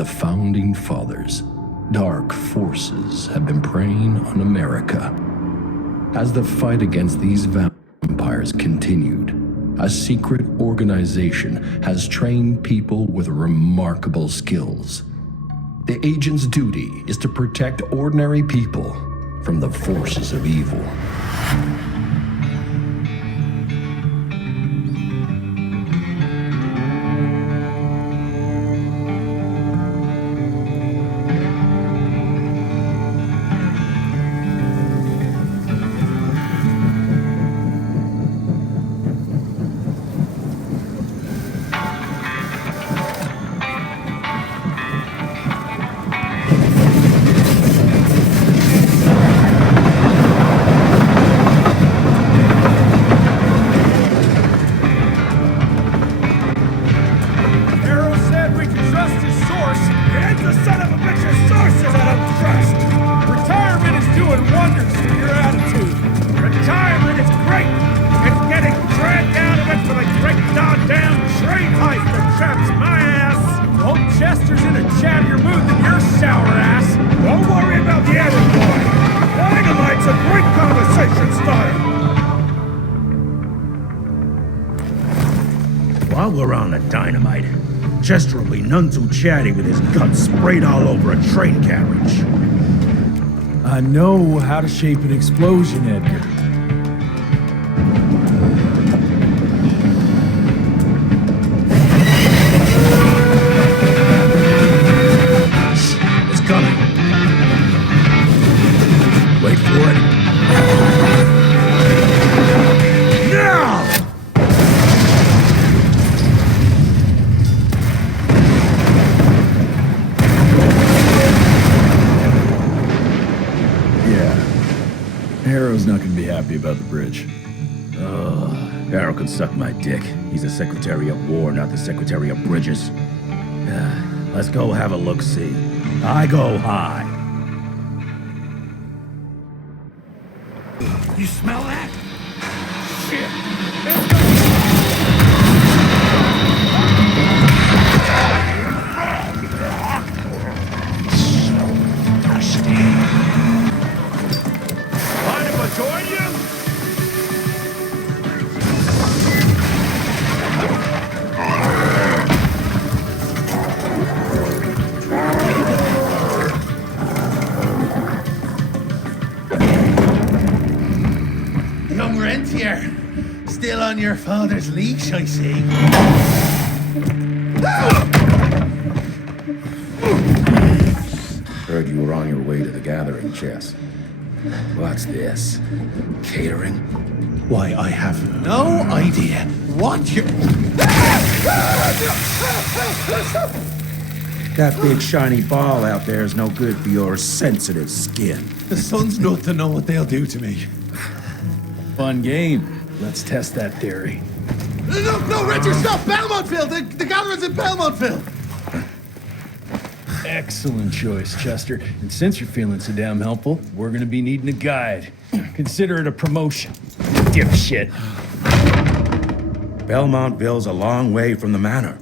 the Founding Fathers, dark forces have been preying on America. As the fight against these vampires continued, a secret organization has trained people with remarkable skills. The agent's duty is to protect ordinary people from the forces of evil. While we're on the dynamite, Chester will be none too chatty with his guts sprayed all over a train carriage. I know how to shape an explosion, Edgar. It's coming. Wait for it. Now! Harrow's not gonna be happy about the bridge. Harrow can suck my dick. He's the Secretary of War, not the Secretary of Bridges. Let's go have a look-see. I go high. You smell that? Shit! Join you? Young Rentier, still on your father's leash, I see. Heard you were on your way to the gathering, Jess. What's this? Catering? Why, I have no idea what you... That big shiny ball out there is no good for your sensitive skin. The sun's not to know what they'll do to me. Fun game. Let's test that theory. No, Richard, stop! Belmontville! The gathering's in Belmontville! Excellent choice, Chester. And since you're feeling so damn helpful, we're gonna be needing a guide. Consider it a promotion. Dipshit. Belmontville's a long way from the manor.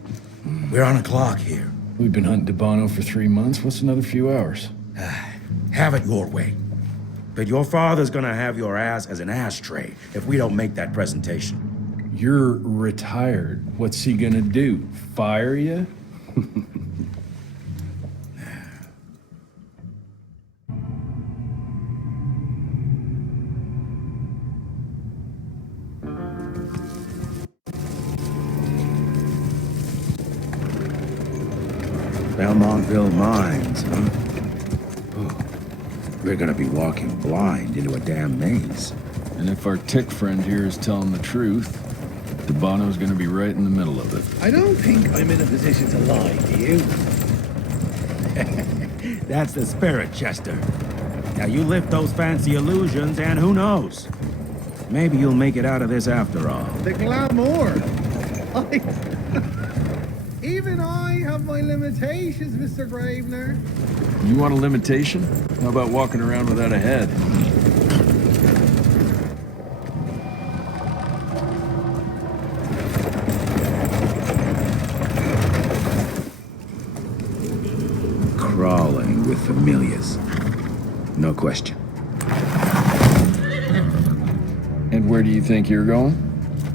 We're on a clock here. We've been hunting DeBono for 3 months. What's another few hours? Have it your way. But your father's gonna have your ass as an ashtray if we don't make that presentation. You're retired. What's he gonna do? Fire you? Belmontville Mines, huh? Oh, we're gonna be walking blind into a damn maze. And if our tick friend here is telling the truth, DeBono's gonna be right in the middle of it. I don't think I'm in a position to lie, do you? That's the spirit, Chester. Now you lift those fancy illusions, and who knows? Maybe you'll make it out of this after all. The glamour! Even I have my limitations, Mr. Gravener. You want a limitation? How about walking around without a head? crawling with familiars. No question. And where do you think you're going?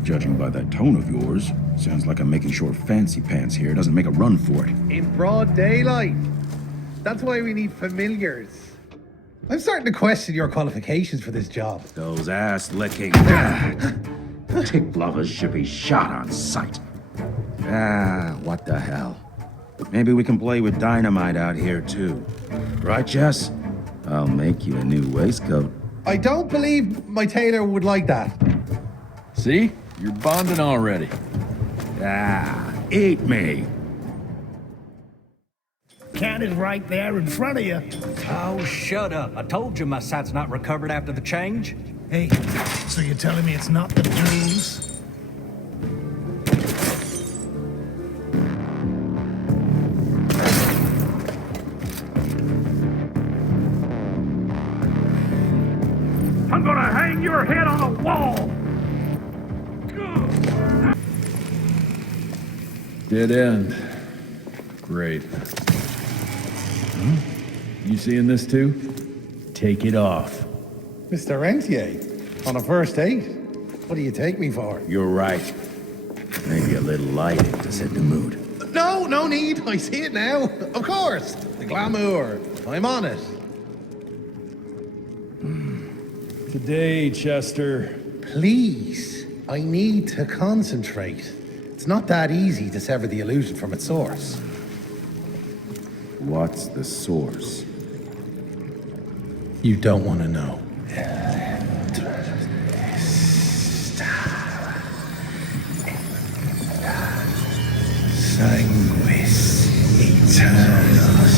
Judging by that tone of yours, sounds like I'm making sure Fancy Pants here doesn't make a run for it. In broad daylight. That's why we need familiars. I'm starting to question your qualifications for this job. Those ass-licking tick lovers should be shot on sight. What the hell? Maybe we can play with dynamite out here, too. Right, Jess? I'll make you a new waistcoat. I don't believe my tailor would like that. See? You're bonding already. Eat me. Cat is right there in front of you. Oh, shut up. I told you my sight's not recovered after the change. Hey, so you're telling me it's not the jewels? I'm gonna hang your head on a wall! Dead end. Great. You seeing this too? Take it off. Mr. Rentier, on a first date? What do you take me for? You're right. Maybe a little light to set the mood. No need. I see it now. Of course. The glamour. I'm on it. Today, Chester. Please, I need to concentrate. It's not that easy to sever the illusion from its source. What's the source? You don't want to know. Sanguis Eternus.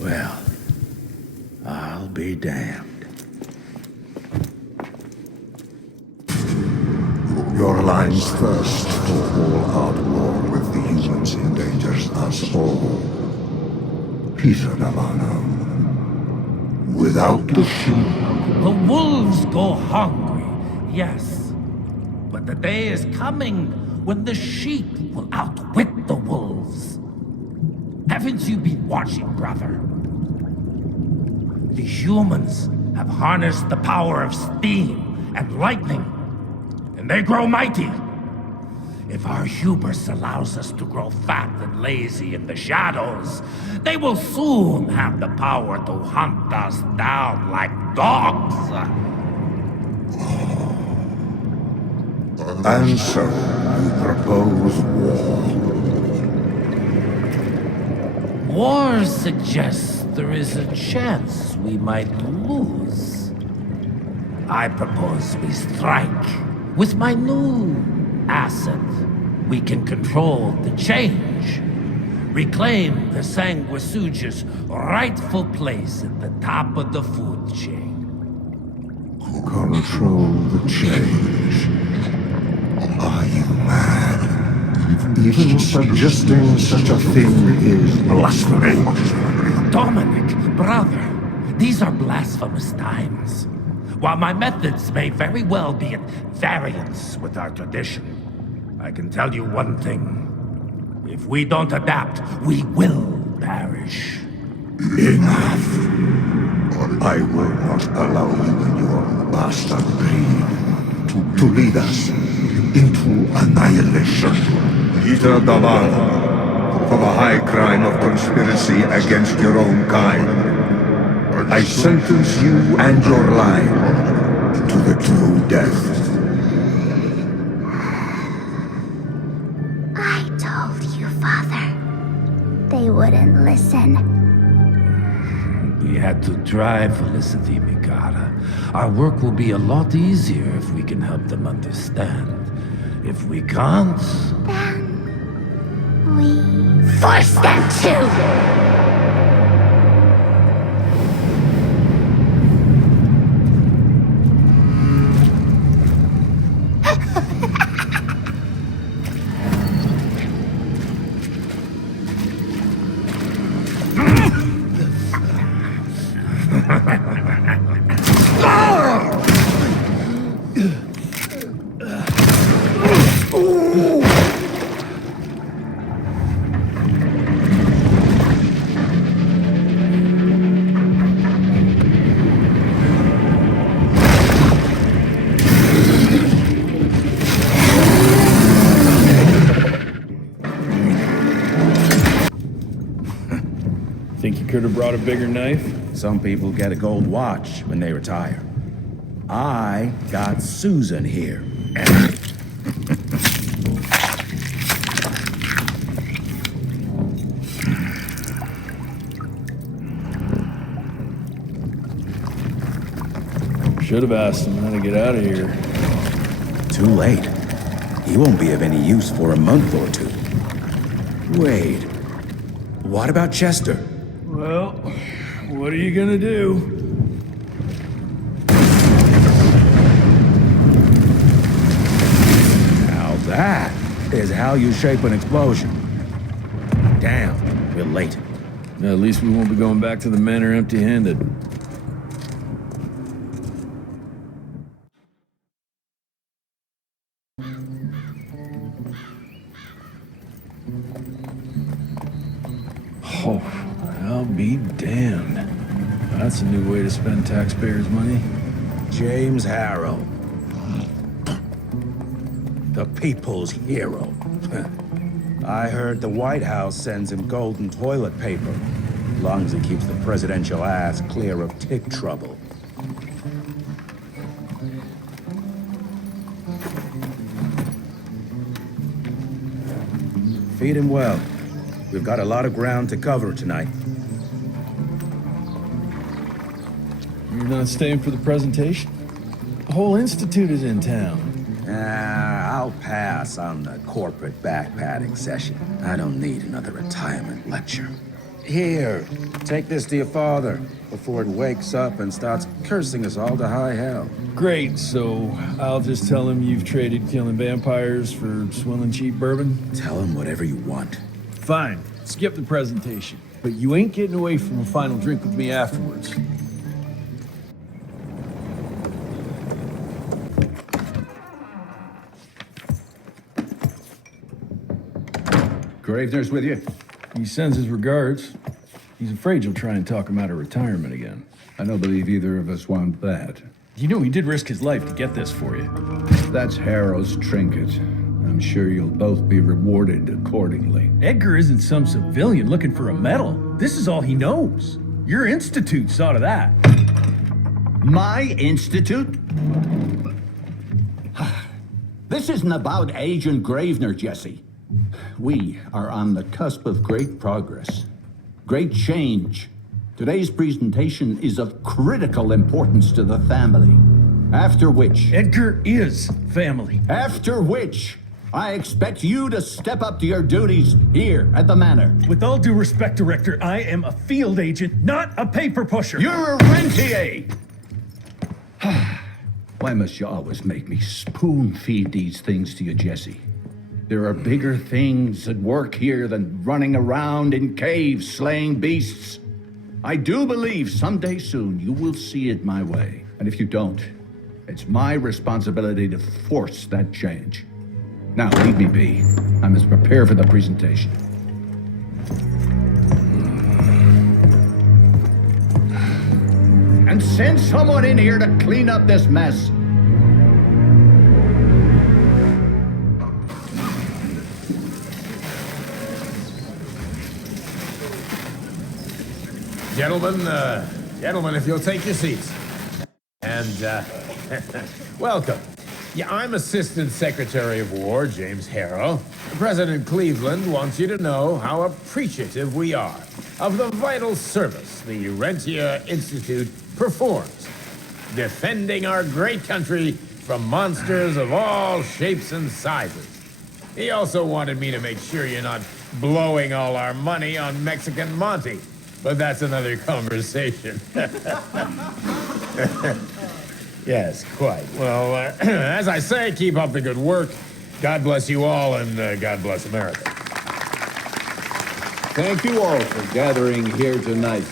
Well, I'll be damned. Your lines thirst for all-out war with the humans endangers us all. Peter Navanam. Without the sheep, The wolves go hungry, yes. But the day is coming when the sheep will outwit the wolves. Haven't you been watching, brother? The humans have harnessed the power of steam and lightning, and they grow mighty. If our hubris allows us to grow fat and lazy in the shadows, they will soon have the power to hunt us down like dogs. and so you propose war. War suggests there is a chance we might lose. I propose we strike. With my new asset, we can control the change. Reclaim the Sanguisuja's rightful place at the top of the food chain. Control the change. Are you mad? Even suggesting such a thing is blasphemy. Dominic, brother, these are blasphemous times. While my methods may very well be at variance with our tradition, I can tell you one thing. If we don't adapt, we will perish. Enough. I will not allow you and your bastard breed to lead us into annihilation. Peter Daval, for the high crime of conspiracy against your own kind, I sentence you and your line to the true death. I told you, Father. They wouldn't listen. We had to try, Felicity Mikata. Our work will be a lot easier if we can help them understand. If we can't... Then we force them to! Could have brought a bigger knife. Some people get a gold watch when they retire. I got Susan here. Should have asked him how to get out of here. Too late. He won't be of any use for a month or two. Wait. What about Chester? Well, what are you gonna do? Now that is how you shape an explosion. Damn, we're late. At least we won't be going back to the manor empty-handed. Oh, I'll be damned. That's a new way to spend taxpayers' money. James Harrow. The people's hero. I heard the White House sends him golden toilet paper. As long as it keeps the presidential ass clear of tick trouble. Feed him well. We've got a lot of ground to cover tonight. You're not staying for the presentation? The whole institute is in town. I'll pass on the corporate backpatting session. I don't need another retirement lecture. Here, take this to your father before it wakes up and starts cursing us all to high hell. Great, so I'll just tell him you've traded killing vampires for swilling cheap bourbon? Tell him whatever you want. Fine, skip the presentation. But you ain't getting away from a final drink with me afterwards. Gravener's with you? He sends his regards. He's afraid you'll try and talk him out of retirement again. I don't believe either of us want that. You know he did risk his life to get this for you. That's Harrow's trinket. I'm sure you'll both be rewarded accordingly. Edgar isn't some civilian looking for a medal. This is all he knows. Your institute saw to that. My institute? This isn't about Agent Gravener, Jesse. We are on the cusp of great progress, great change. Today's presentation is of critical importance to the family. After which... Edgar is family. After which, I expect you to step up to your duties here at the manor. With all due respect, Director, I am a field agent, not a paper pusher. You're a rentier! Why must you always make me spoon-feed these things to you, Jesse? There are bigger things at work here than running around in caves slaying beasts. I do believe someday soon you will see it my way. And if you don't, it's my responsibility to force that change. Now, leave me be. I must prepare for the presentation. And send someone in here to clean up this mess. Gentlemen, if you'll take your seats. And, welcome. Yeah, I'm Assistant Secretary of War, James Harrow. President Cleveland wants you to know how appreciative we are of the vital service the Rentier Institute performs, defending our great country from monsters of all shapes and sizes. He also wanted me to make sure you're not blowing all our money on Mexican Monty. But that's another conversation. Yes, quite. Well, as I say, keep up the good work. God bless you all, and God bless America. Thank you all for gathering here tonight.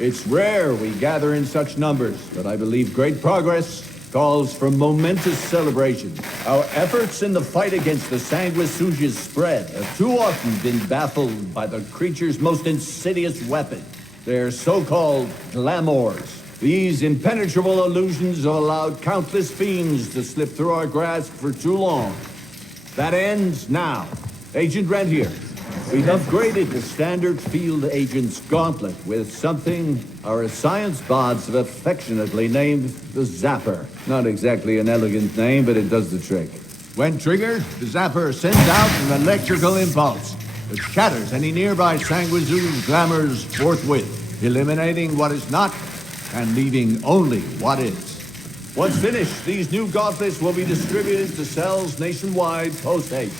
It's rare we gather in such numbers, but I believe great progress calls for momentous celebration. Our efforts in the fight against the sanguisuga's spread have too often been baffled by the creature's most insidious weapon, their so-called glamours. These impenetrable illusions have allowed countless fiends to slip through our grasp for too long. That ends now. Agent Rentier, We've upgraded the standard field agent's Gauntlet with something our science bots have affectionately named the Zapper. Not exactly an elegant name, but it does the trick. When triggered, the Zapper sends out an electrical impulse that shatters any nearby sanguizoos glamours forthwith, eliminating what is not and leaving only what is. Once finished, these new gauntlets will be distributed to cells nationwide post-haste,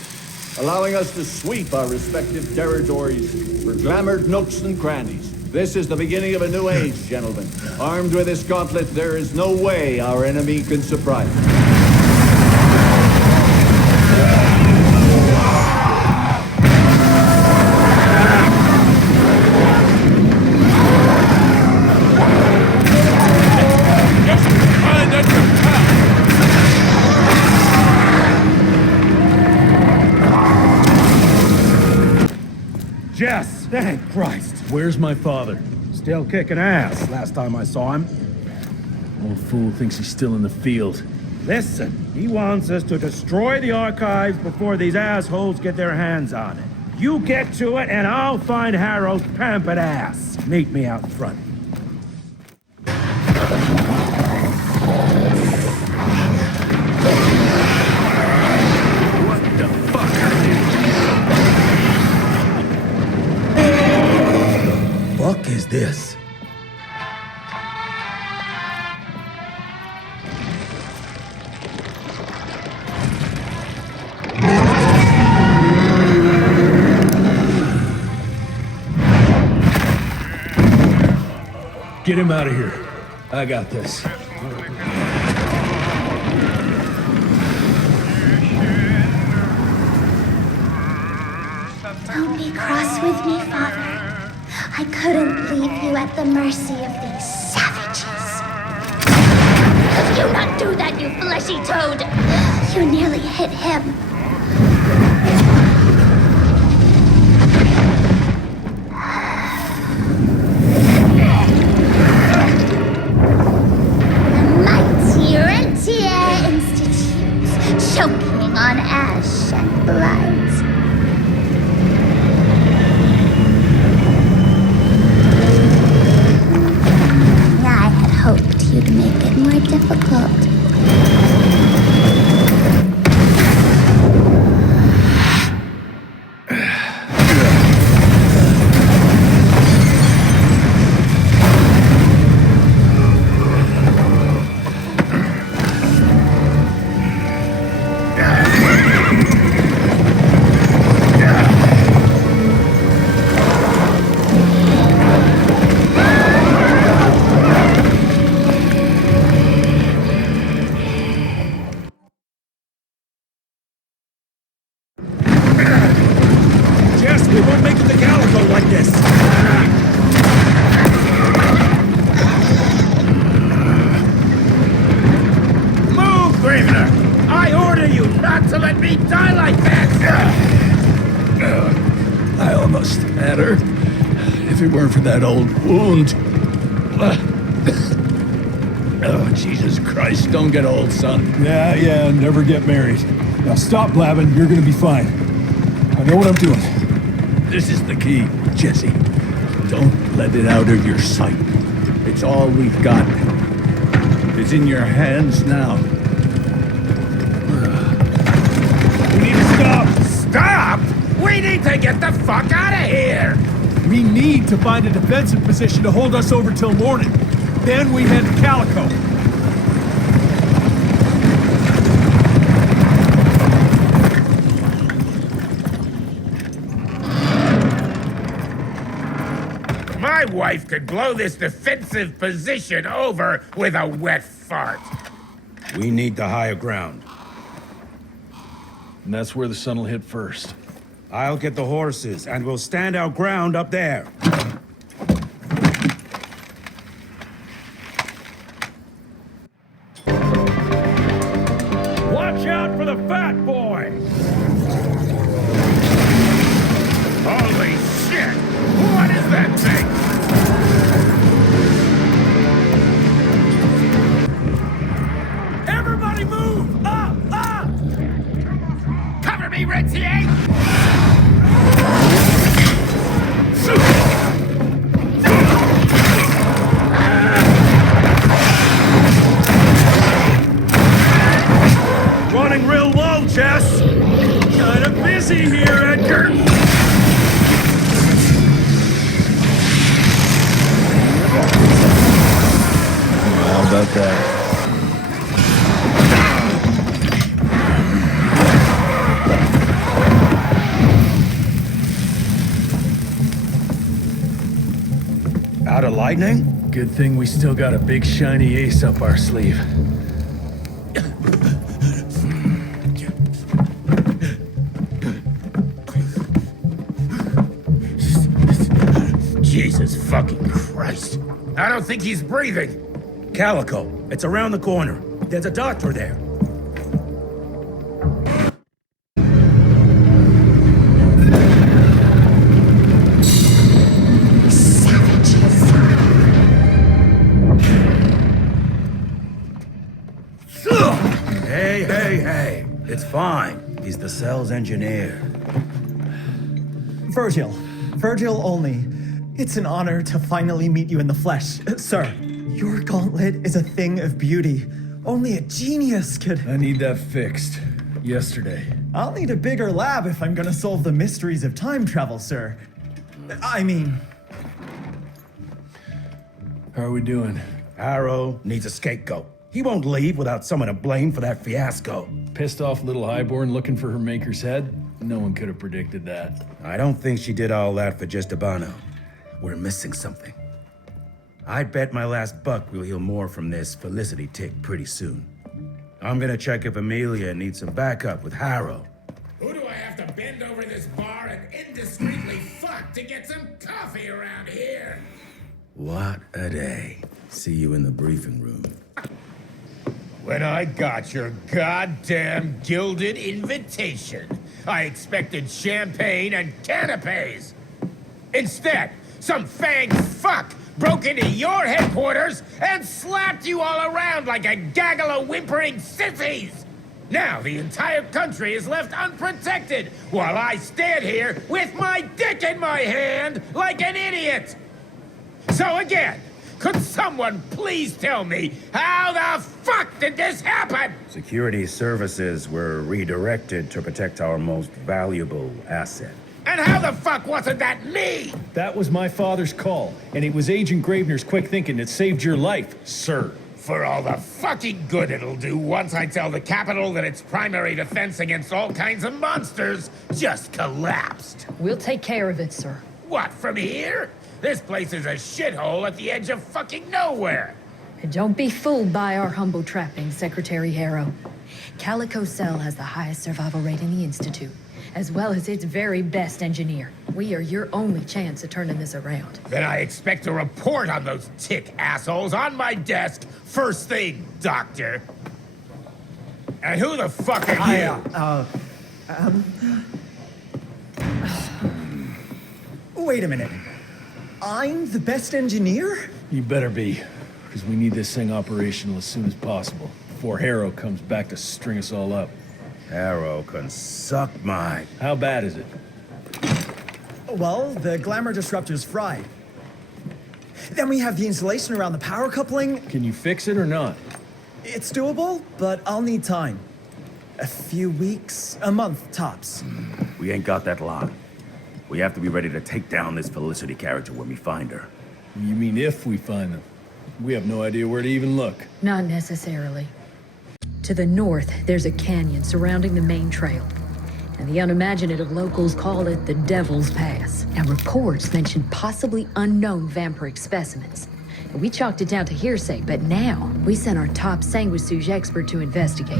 allowing us to sweep our respective territories for glamored nooks and crannies. This is the beginning of a new age, gentlemen. Armed with this gauntlet, there is no way our enemy can surprise us. Jess! Thank Christ! Where's my father? Still kicking ass last time I saw him. Old fool thinks he's still in the field. Listen, he wants us to destroy the archives before these assholes get their hands on it. You get to it, and I'll find Harrow's pampered ass. Meet me out front. What the fuck are you? Fuck is this? Get him out of here. I got this. Don't be cross with me, Father. I couldn't leave you at the mercy of these savages. Could you not do that, you fleshy toad? You nearly hit him. The mighty Rentier Institute, choking on ash and blood. Hoped you'd make it more difficult. We won't make it to Calico like this! Move, Gravener! I order you not to let me die like that! I almost had her. If it weren't for that old wound. Oh, Jesus Christ, don't get old, son. Yeah, never get married. Now stop blabbing, you're gonna be fine. I know what I'm doing. This is the key, Jesse. Don't let it out of your sight. It's all we've got. It's in your hands now. We need to stop! Stop?! We need to get the fuck out of here! We need to find a defensive position to hold us over till morning. Then we head to Calico. My wife could blow this defensive position over with a wet fart. We need the higher ground. And that's where the sun will hit first. I'll get the horses, and we'll stand our ground up there. Watch out for the fat boy! Holy shit! What is that thing? Everybody move! Up! Cover me, Rentier! running real low, Jess. Kinda busy here, Edgar. How about that? Out of lightning? Good thing we still got a big shiny ace up our sleeve. Jesus fucking Christ. I don't think he's breathing. Calico, it's around the corner. There's a doctor there. Hey. It's fine. He's the cell's engineer. Virgil only. It's an honor to finally meet you in the flesh. Sir, your gauntlet is a thing of beauty. Only a genius could... I need that fixed. Yesterday. I'll need a bigger lab if I'm gonna solve the mysteries of time travel, sir. I mean... How are we doing? Harrow needs a scapegoat. He won't leave without someone to blame for that fiasco. Pissed off little highborn looking for her maker's head? No one could have predicted that. I don't think she did all that for just Abano. We're missing something. I'd bet my last buck we'll hear more from this Felicity tick pretty soon. I'm gonna check if Amelia needs some backup with Harrow. Who do I have to bend over this bar and indiscreetly fuck to get some coffee around here? What a day. See you in the briefing room. When I got your goddamn gilded invitation, I expected champagne and canapes. Instead, some fang fuck broke into your headquarters and slapped you all around like a gaggle of whimpering sissies. Now the entire country is left unprotected while I stand here with my dick in my hand like an idiot. So again, could someone please tell me how the fuck did this happen? Security services were redirected to protect our most valuable asset. And how the fuck wasn't that me? That was my father's call, and it was Agent Gravener's quick thinking that saved your life, sir. For all the fucking good it'll do once I tell the Capitol that its primary defense against all kinds of monsters just collapsed. We'll take care of it, sir. What, from here? This place is a shithole at the edge of fucking nowhere. And don't be fooled by our humble trappings, Secretary Harrow. Calico Cell has the highest survival rate in the Institute, as well as its very best engineer. We are your only chance of turning this around. Then I expect a report on those tick assholes on my desk first thing, Doctor. And who the fuck are you? Wait a minute. I'm the best engineer? You better be, because we need this thing operational as soon as possible, before Harrow comes back to string us all up. Harrow can suck my... How bad is it? Well, the glamour disruptor's fried. Then we have the insulation around the power coupling. Can you fix it or not? It's doable, but I'll need time. A few weeks, a month tops. We ain't got that long. We have to be ready to take down this Felicity character when we find her. You mean if we find them? We have no idea where to even look. Not necessarily. To the north, there's a canyon surrounding the main trail. And the unimaginative locals call it the Devil's Pass. And reports mention possibly unknown vampiric specimens. And we chalked it down to hearsay, but now we sent our top sanguisuge expert to investigate.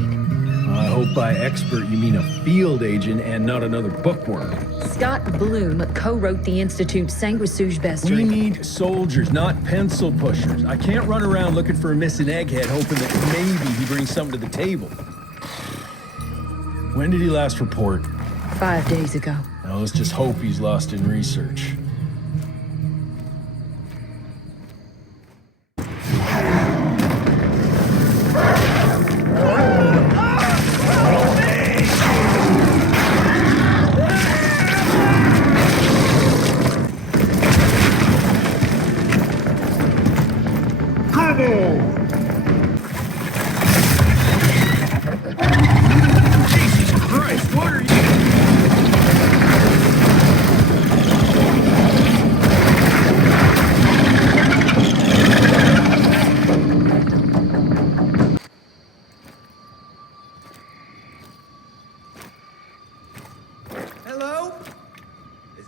I hope by expert you mean a field agent and not another bookworm. Scott Bloom co-wrote the Institute's sanguisuge bestiary. We need soldiers, not pencil pushers. I can't run around looking for a missing egghead hoping that maybe he brings something to the table. When did he last report? 5 days ago. Now let's just hope he's lost in research.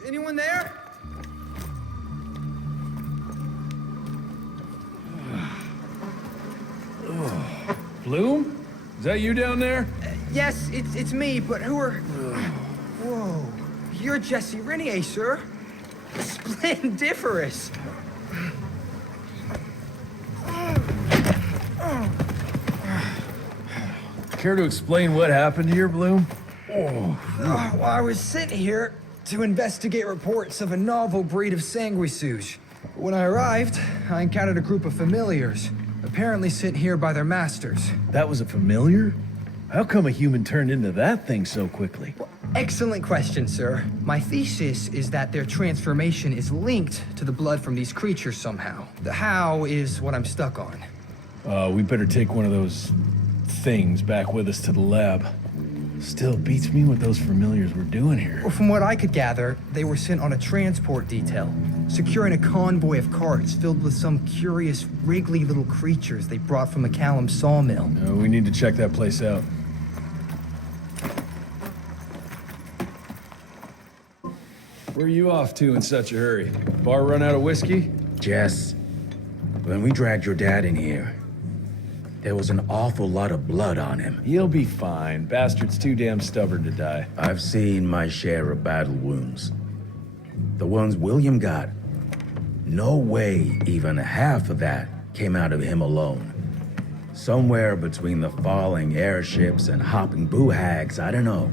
Anyone there? Bloom? Is that you down there? Yes, it's me, but who are... Whoa. You're Jesse Rentier, sir. Splendiferous. Care to explain what happened here, Bloom? Well, I was sent here to investigate reports of a novel breed of sanguisuge. When I arrived, I encountered a group of familiars, apparently sent here by their masters. That was a familiar? How come a human turned into that thing so quickly? Excellent question, sir. My thesis is that their transformation is linked to the blood from these creatures somehow. The how is what I'm stuck on. We better take one of those things back with us to the lab. Still beats me what those familiars were doing here. Well, from what I could gather, they were sent on a transport detail, securing a convoy of carts filled with some curious, wriggly little creatures they brought from McCallum's sawmill. We need to check that place out. Where are you off to in such a hurry? Bar run out of whiskey? Jess, when we dragged your dad in here, there was an awful lot of blood on him. He'll be fine. Bastard's too damn stubborn to die. I've seen my share of battle wounds. The ones William got, no way even half of that came out of him alone. Somewhere between the falling airships and hopping boo-hags, I don't know.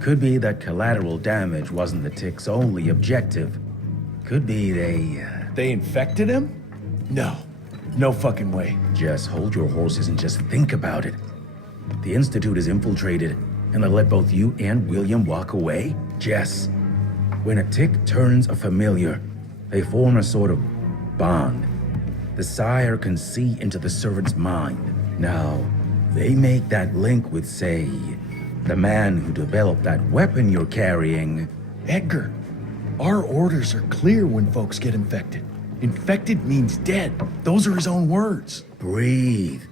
Could be that collateral damage wasn't the tick's only objective. Could be They infected him? No. No fucking way. Just hold your horses and just think about it. The Institute is infiltrated, and they let both you and William walk away? Jess, when a tick turns a familiar, they form a sort of bond. The sire can see into the servant's mind. Now, they make that link with, say, the man who developed that weapon you're carrying. Edgar, our orders are clear when folks get infected. Infected means dead. Those are his own words. Breathe.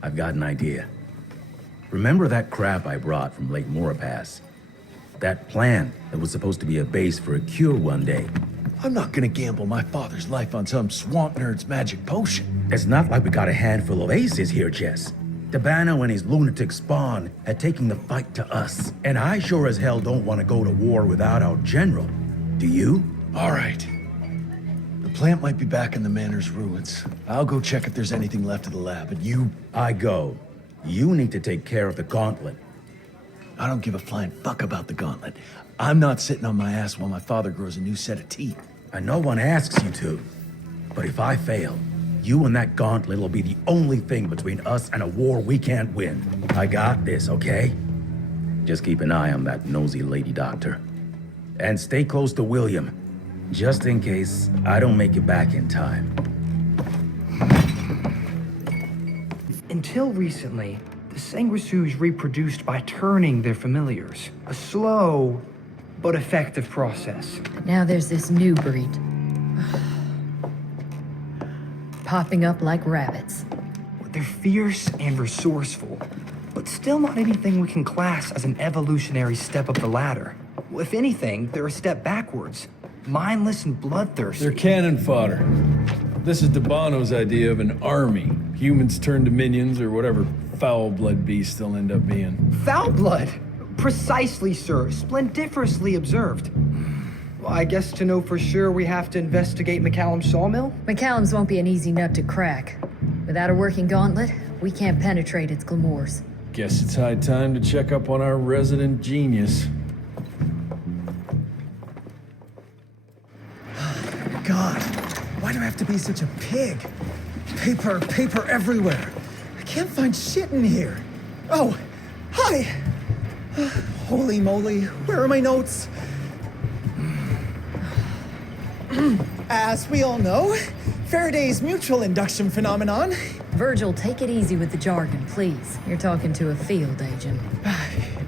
I've got an idea. Remember that crap I brought from Lake Morapass? That plant that was supposed to be a base for a cure one day. I'm not gonna gamble my father's life on some swamp nerd's magic potion. It's not like we got a handful of aces here, Jess. Dabano and his lunatic spawn had taken the fight to us. And I sure as hell don't want to go to war without our general. Do you? All right. The plant might be back in the manor's ruins. I'll go check if there's anything left of the lab, and you... I go. You need to take care of the Gauntlet. I don't give a flying fuck about the Gauntlet. I'm not sitting on my ass while my father grows a new set of teeth. And no one asks you to. But if I fail, you and that Gauntlet will be the only thing between us and a war we can't win. I got this, okay? Just keep an eye on that nosy lady doctor. And stay close to William, just in case I don't make it back in time. Until recently, the sanguisuge reproduced by turning their familiars. A slow but effective process. Now there's this new breed. Popping up like rabbits. They're fierce and resourceful, but still not anything we can class as an evolutionary step up the ladder. If anything, they're a step backwards. Mindless and bloodthirsty. They're cannon fodder. This is Dabano's idea of an army. Humans turned to minions or whatever foul-blood beasts they'll end up being. Foul blood? Precisely, sir. Splendiferously observed. Well, I guess to know for sure we have to investigate McCallum's sawmill? McCallum's won't be an easy nut to crack. Without a working gauntlet, we can't penetrate its glamours. Guess it's high time to check up on our resident genius. God, why do I have to be such a pig? Paper everywhere. I can't find shit in here. Oh, hi! Holy moly, where are my notes? As we all know, Faraday's mutual induction phenomenon. Virgil, take it easy with the jargon, please. You're talking to a field agent.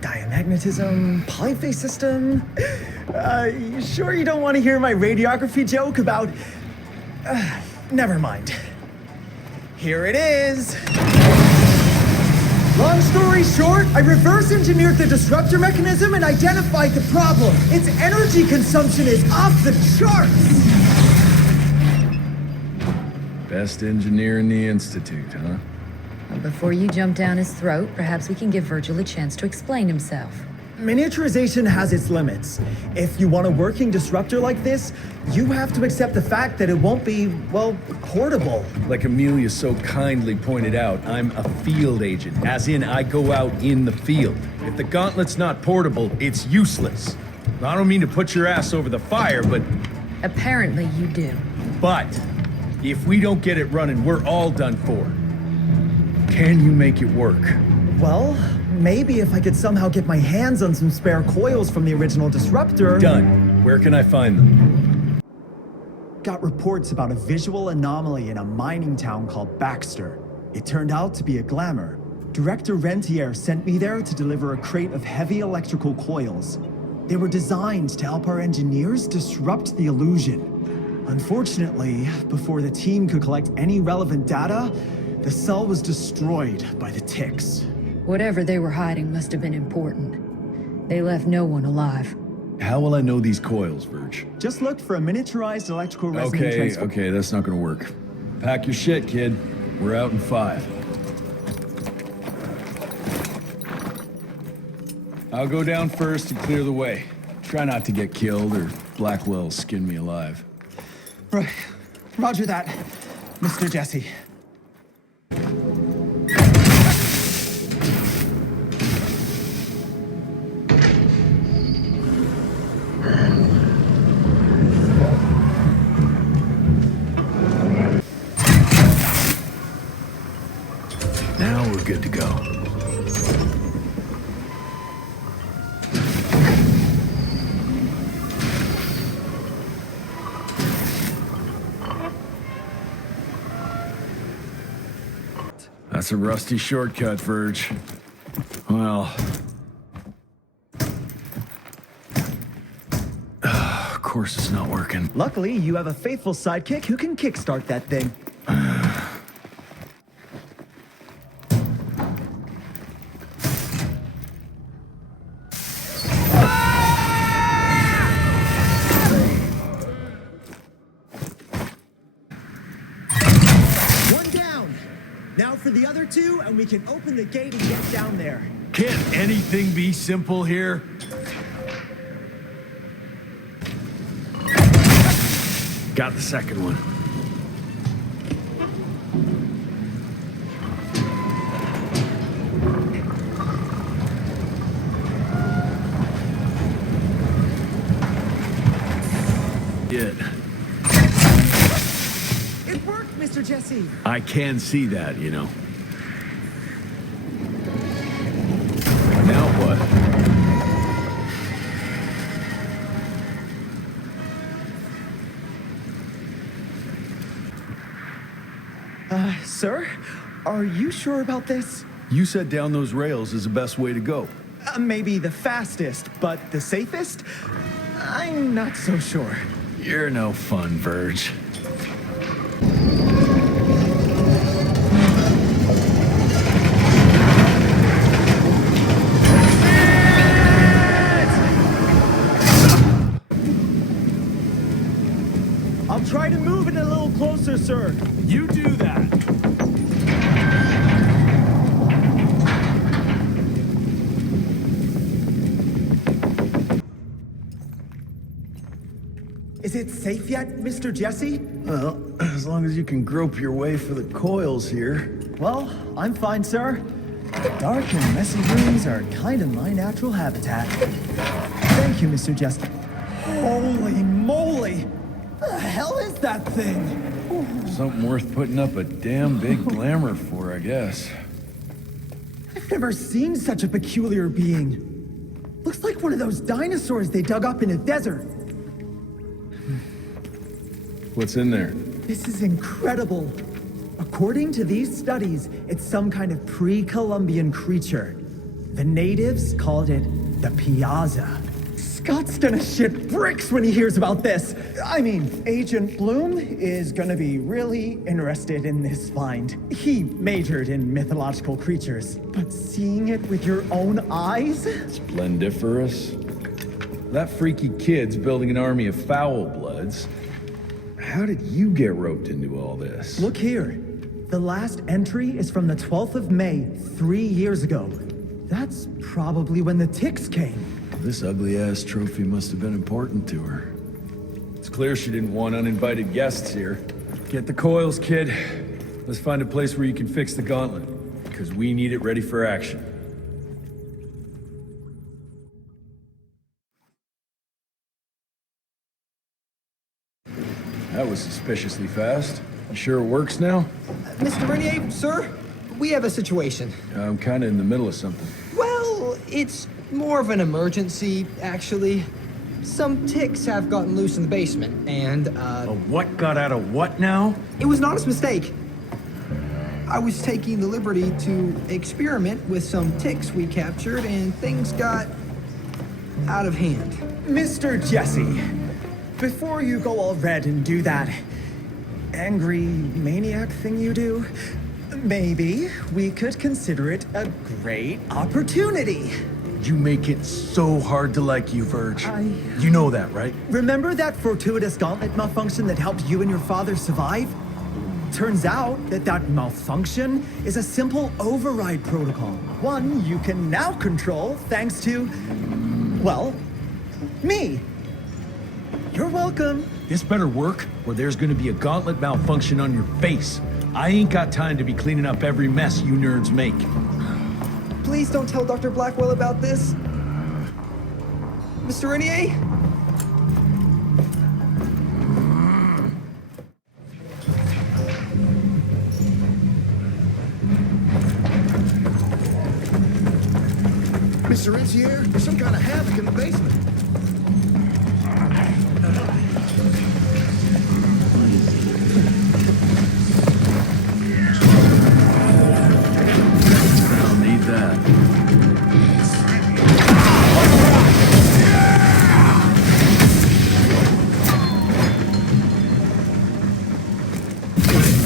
Diamagnetism, polyphase system. You sure you don't want to hear my radiography joke about... Never mind. Here it is. Long story short, I reverse engineered the disruptor mechanism and identified the problem. Its energy consumption is off the charts! Best engineer in the Institute, huh? Well, before you jump down his throat, perhaps we can give Virgil a chance to explain himself. Miniaturization has its limits. If you want a working disruptor like this, you have to accept the fact that it won't be, well, portable. Like Amelia so kindly pointed out, I'm a field agent, as in I go out in the field. If the Gauntlet's not portable, it's useless. I don't mean to put your ass over the fire, but... Apparently you do. But, if we don't get it running, we're all done for. Can you make it work? Well, maybe if I could somehow get my hands on some spare coils from the original disruptor... Done. Where can I find them? Got reports about a visual anomaly in a mining town called Baxter. It turned out to be a glamour. Director Rentier sent me there to deliver a crate of heavy electrical coils. They were designed to help our engineers disrupt the illusion. Unfortunately, before the team could collect any relevant data, the cell was destroyed by the ticks. Whatever they were hiding must have been important. They left no one alive. How will I know these coils, Verge? Just look for a miniaturized electrical resonant transfer. Okay, that's not gonna work. Pack your shit, kid. We're out in 5. I'll go down first and clear the way. Try not to get killed or Blackwell skin me alive. Right. Roger that, Mr. Jesse. Now we're good to go. That's a rusty shortcut, Verge. Well... of course it's not working. Luckily, you have a faithful sidekick who can kickstart that thing. One down! Now for the other 2, and we can open the gate and get down there. Can't anything be simple here? Got the second one. It. It worked, Mr. Jesse! I can see that, you know. Now what? Sir? Are you sure about this? You said down those rails is the best way to go. Maybe the fastest, but the safest? I'm not so sure. You're no fun, Verge. I'll try to move it a little closer, sir. You do that. Is it safe yet, Mr. Jesse? Well, as long as you can grope your way for the coils here. Well, I'm fine, sir. Dark and messy rooms are kind of my natural habitat. Thank you, Mr. Jesse. Holy moly! The hell is that thing? Something worth putting up a damn big glamour for, I guess. I've never seen such a peculiar being. Looks like one of those dinosaurs they dug up in a desert. What's in there? This is incredible. According to these studies, it's some kind of pre-Columbian creature. The natives called it the Piazza. Scott's gonna shit bricks when he hears about this. I mean, Agent Bloom is gonna be really interested in this find. He majored in mythological creatures, but seeing it with your own eyes? Splendiferous. That freaky kid's building an army of foul bloods. How did you get roped into all this? Look here. The last entry is from the 12th of May, 3 years ago. That's probably when the ticks came. This ugly-ass trophy must have been important to her. It's clear she didn't want uninvited guests here. Get the coils, kid. Let's find a place where you can fix the gauntlet, because we need it ready for action. That was suspiciously fast. You sure it works now? Mr. Rentier, sir, we have a situation. I'm kind of in the middle of something. Well, it's more of an emergency, actually. Some ticks have gotten loose in the basement, and, A what got out of what now? It was an honest mistake. I was taking the liberty to experiment with some ticks we captured, and things got out of hand. Mr. Jesse, before you go all red and do that angry maniac thing you do, maybe we could consider it a great opportunity. You make it so hard to like you, Verge. You know that, right? Remember that fortuitous gauntlet malfunction that helped you and your father survive? Turns out that malfunction is a simple override protocol. One you can now control thanks to, well, me. You're welcome. This better work, or there's gonna be a gauntlet malfunction on your face. I ain't got time to be cleaning up every mess you nerds make. Please don't tell Dr. Blackwell about this. Mr. Rentier? Mr. Rentier, there's some kind of havoc in the basement. I'll need that.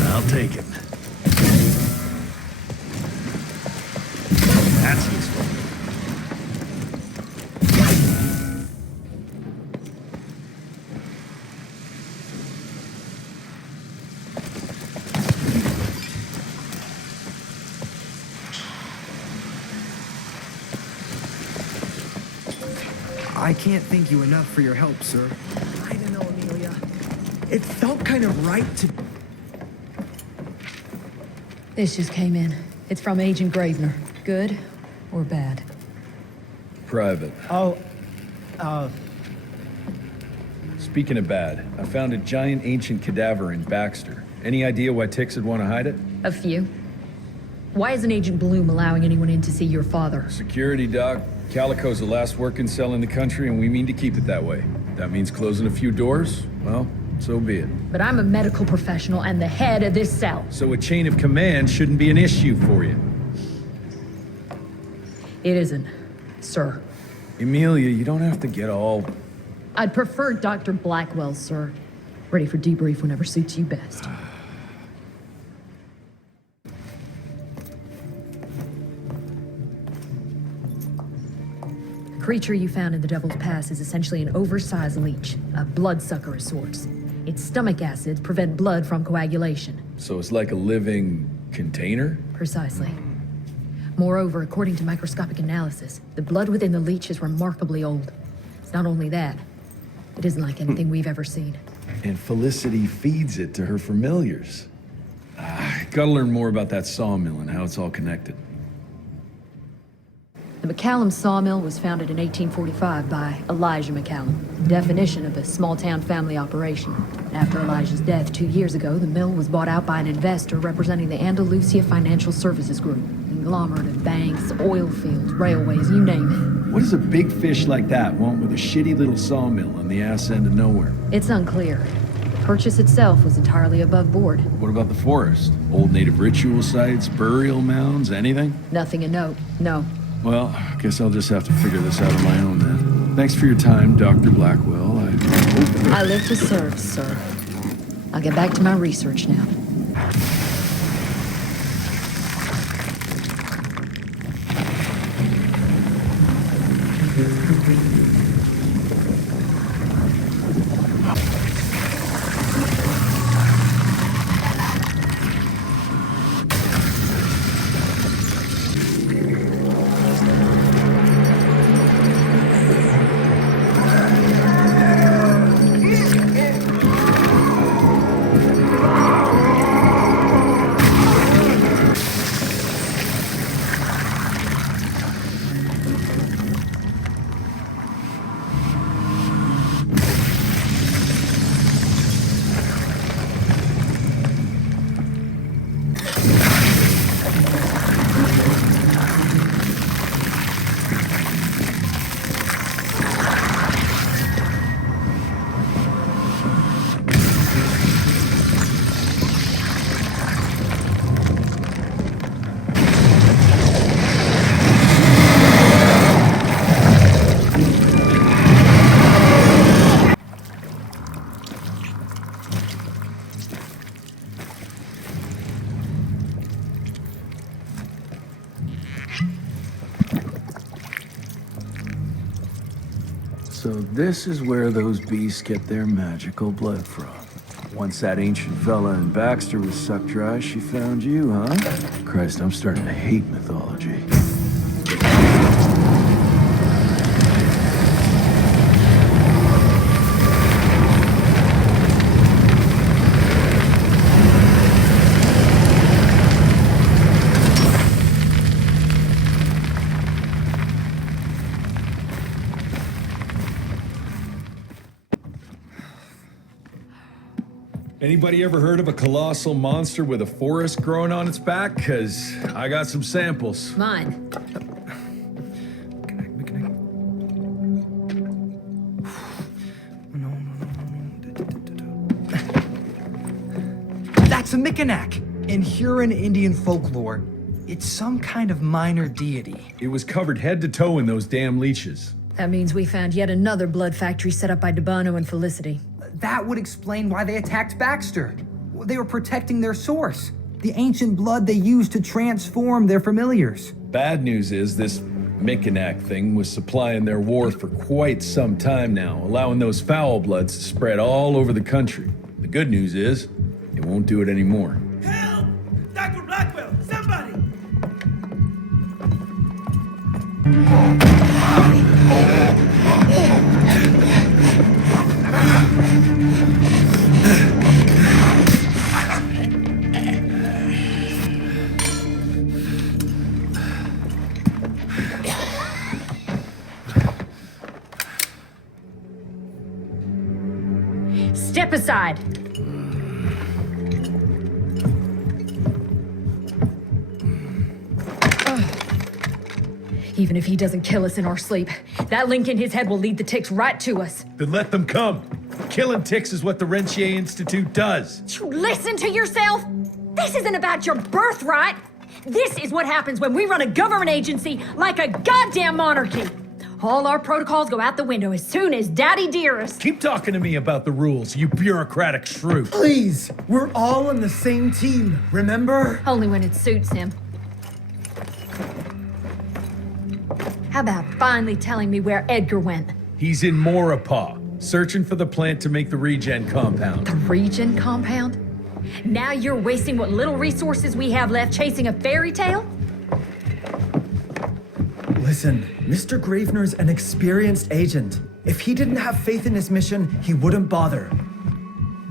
I'll take it. That's useful. I can't thank you enough for your help, sir. I don't know, Amelia. It felt kind of right to... This just came in. It's from Agent Gravener. Good or bad? Private. Oh, Speaking of bad, I found a giant ancient cadaver in Baxter. Any idea why ticks would want to hide it? A few. Why isn't Agent Bloom allowing anyone in to see your father? Security, Doc. Calico's the last working cell in the country, and we mean to keep it that way. That means closing a few doors? Well, so be it. But I'm a medical professional and the head of this cell. So a chain of command shouldn't be an issue for you. It isn't, sir. Emilia, you don't have to get all... I'd prefer Dr. Blackwell, sir. Ready for debrief whenever suits you best. The creature you found in the Devil's Pass is essentially an oversized leech, a bloodsucker of sorts. Its stomach acids prevent blood from coagulation. So it's like a living container? Precisely. Moreover, according to microscopic analysis, the blood within the leech is remarkably old. It's not only that, it isn't like anything we've ever seen. And Felicity feeds it to her familiars. Gotta learn more about that sawmill and how it's all connected. The McCallum sawmill was founded in 1845 by Elijah McCallum, definition of a small-town family operation. After Elijah's death 2 years ago, the mill was bought out by an investor representing the Andalusia Financial Services Group, conglomerate of banks, oil fields, railways, you name it. What does a big fish like that want with a shitty little sawmill on the ass end of nowhere? It's unclear. The purchase itself was entirely above board. What about the forest? Old native ritual sites, burial mounds, anything? Nothing a note, no. Well, I guess I'll just have to figure this out on my own then. Thanks for your time, Dr. Blackwell. I live to serve, sir. I'll get back to my research now. So this is where those beasts get their magical blood from. Once that ancient fella in Baxter was sucked dry, she found you, huh? Christ, I'm starting to hate mythology. Anybody ever heard of a colossal monster with a forest growing on its back? 'Cause I got some samples. Mine. That's a Mikanak! In Huron Indian folklore, it's some kind of minor deity. It was covered head to toe in those damn leeches. That means we found yet another blood factory set up by Debano and Felicity. That would explain why they attacked Baxter. They were protecting their source, the ancient blood they used to transform their familiars. Bad news is this Mikanak thing was supplying their war for quite some time now, allowing those foul bloods to spread all over the country. The good news is, it won't do it anymore. Help! Dr. Blackwell, somebody! Step aside. Even if he doesn't kill us in our sleep, that link in his head will lead the ticks right to us. Then let them come. Killing ticks is what the Rentier Institute does. You listen to yourself? This isn't about your birthright. This is what happens when we run a government agency like a goddamn monarchy. All our protocols go out the window as soon as Daddy Dearest. Keep talking to me about the rules, you bureaucratic shrew. Please, we're all on the same team, remember? Only when it suits him. How about finally telling me where Edgar went? He's in Maurepas, searching for the plant to make the regen compound. The regen compound? Now you're wasting what little resources we have left chasing a fairy tale? Listen, Mr. Gravener's an experienced agent. If he didn't have faith in his mission, he wouldn't bother.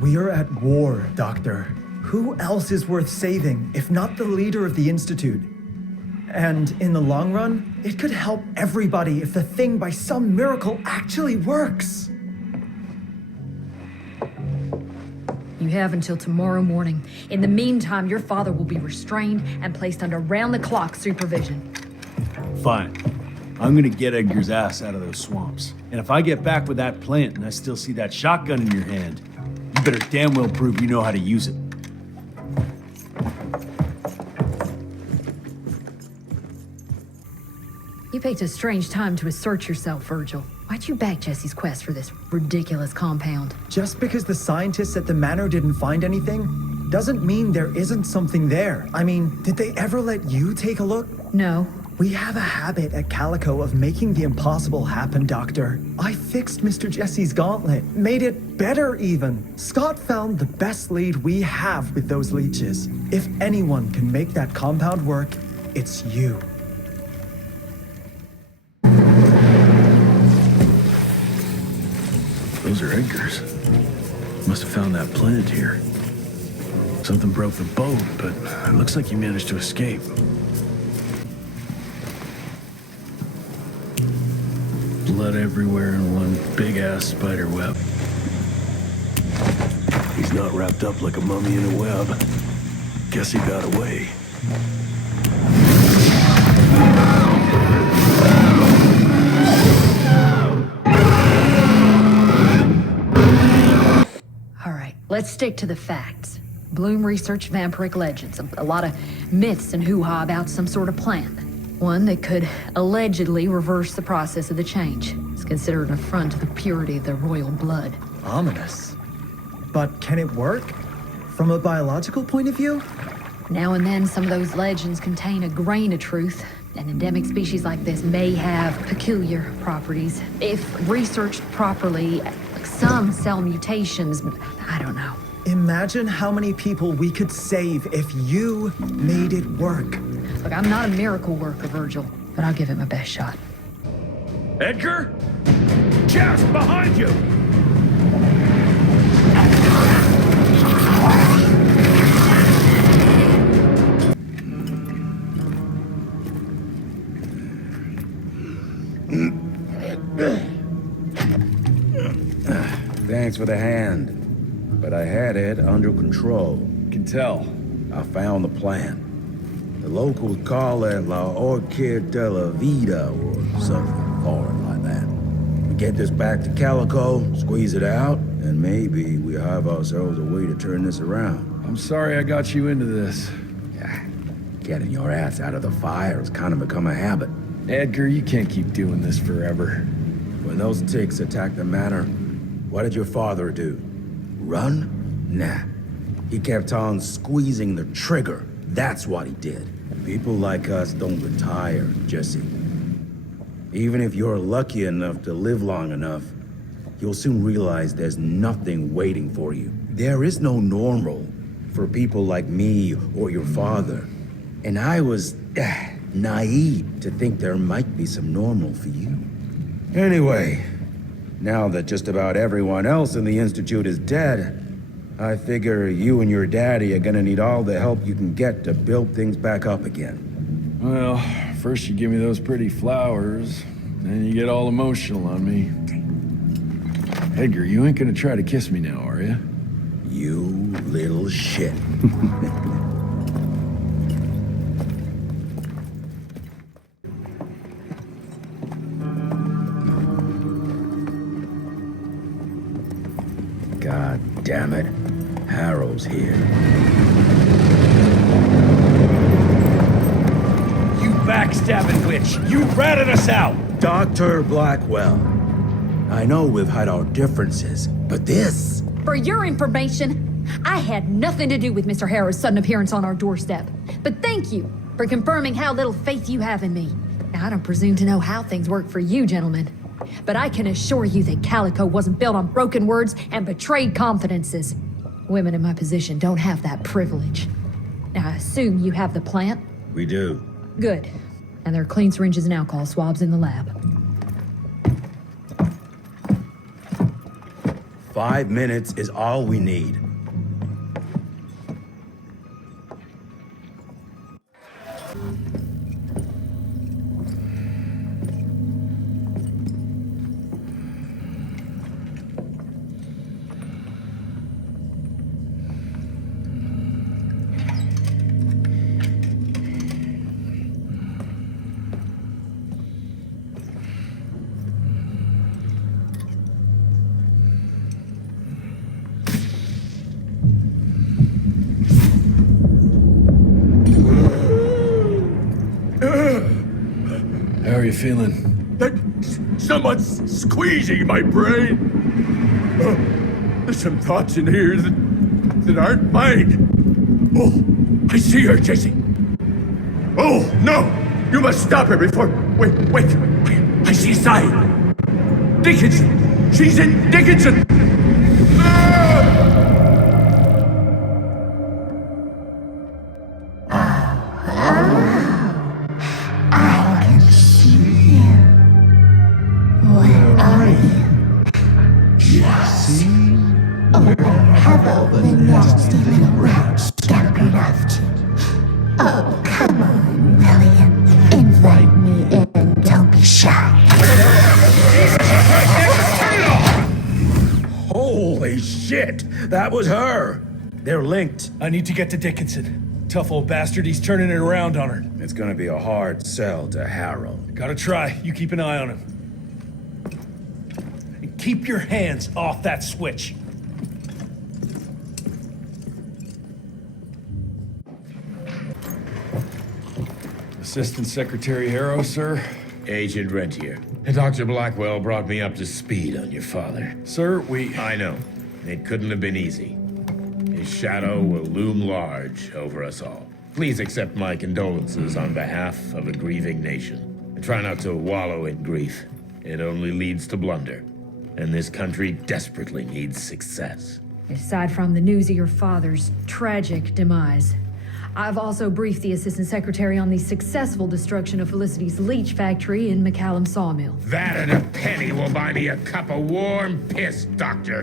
We are at war, Doctor. Who else is worth saving, if not the leader of the Institute? And in the long run, it could help everybody if the thing by some miracle actually works. You have until tomorrow morning. In the meantime, your father will be restrained and placed under round-the-clock supervision. Fine. I'm gonna get Edgar's ass out of those swamps. And if I get back with that plant and I still see that shotgun in your hand, you better damn well prove you know how to use it. You picked a strange time to assert yourself, Virgil. Why'd you back Jesse's quest for this ridiculous compound? Just because the scientists at the manor didn't find anything, doesn't mean there isn't something there. I mean, did they ever let you take a look? No. We have a habit at Calico of making the impossible happen, Doctor. I fixed Mr. Jesse's gauntlet, made it better even. Scott found the best lead we have with those leeches. If anyone can make that compound work, it's you. Those are Edgar's. Must have found that plant here. Something broke the boat, but it looks like you managed to escape. Blood everywhere in one big-ass spider web. He's not wrapped up like a mummy in a web. Guess he got away. All right, let's stick to the facts. Bloom researched vampiric legends, a lot of myths and hoo-ha about some sort of plant. One that could allegedly reverse the process of the change. It's considered an affront to the purity of the royal blood. Ominous. But can it work? From a biological point of view? Now and then, some of those legends contain a grain of truth. An endemic species like this may have peculiar properties. If researched properly, some cell mutations, I don't know. Imagine how many people we could save if you made it work. Look, I'm not a miracle worker, Virgil, but I'll give it my best shot. Edgar? Jess, behind you! Thanks for the hand, but I had it under control. Can tell. I found the plant. The locals call it La Orchid de la Vida or something foreign like that. We get this back to Calico, squeeze it out, and maybe we have ourselves a way to turn this around. I'm sorry I got you into this. Getting your ass out of the fire has kind of become a habit. Edgar, you can't keep doing this forever. When those ticks attacked the manor, what did your father do? Run? Nah. He kept on squeezing the trigger. That's what he did. People like us don't retire, Jesse. Even if you're lucky enough to live long enough, you'll soon realize there's nothing waiting for you. There is no normal for people like me or your father. And I was naive to think there might be some normal for you. Anyway, now that just about everyone else in the Institute is dead, I figure you and your daddy are gonna need all the help you can get to build things back up again. Well, first you give me those pretty flowers, then you get all emotional on me. Edgar, you ain't gonna try to kiss me now, are you? You little shit. God damn it. Harrow's here. You backstabbing witch! You ratted us out! Dr. Blackwell, I know we've had our differences, but this... For your information, I had nothing to do with Mr. Harrow's sudden appearance on our doorstep. But thank you for confirming how little faith you have in me. Now, I don't presume to know how things work for you, gentlemen. But I can assure you that Calico wasn't built on broken words and betrayed confidences. Women in my position don't have that privilege. Now, I assume you have the plant? We do. Good. And there are clean syringes and alcohol swabs in the lab. 5 minutes is all we need. How are you feeling? Someone's squeezing my brain. There's some thoughts in here that aren't mine. Oh, I see her, Jesse. Oh, no! You must stop her before... Wait. I see a sign. Dickinson! She's in Dickinson! I can see you. Where are you? Jesse? Or have all the nasty little rats scampered off to? Oh, come on, William. Invite me in. Don't be shy. Holy shit! That was her! They're linked. I need to get to Dickinson. Tough old bastard, he's turning it around on her. It's gonna be a hard sell to Harrow. Gotta try. You keep an eye on him. And keep your hands off that switch. Assistant Secretary Harrow, sir. Agent Rentier. Dr. Blackwell brought me up to speed on your father. Sir, I know. It couldn't have been easy. His shadow will loom large over us all. Please accept my condolences on behalf of a grieving nation. And try not to wallow in grief. It only leads to blunder. And this country desperately needs success. Aside from the news of your father's tragic demise, I've also briefed the Assistant Secretary on the successful destruction of Felicity's leech factory in McCallum Sawmill. That and a penny will buy me a cup of warm piss, Doctor.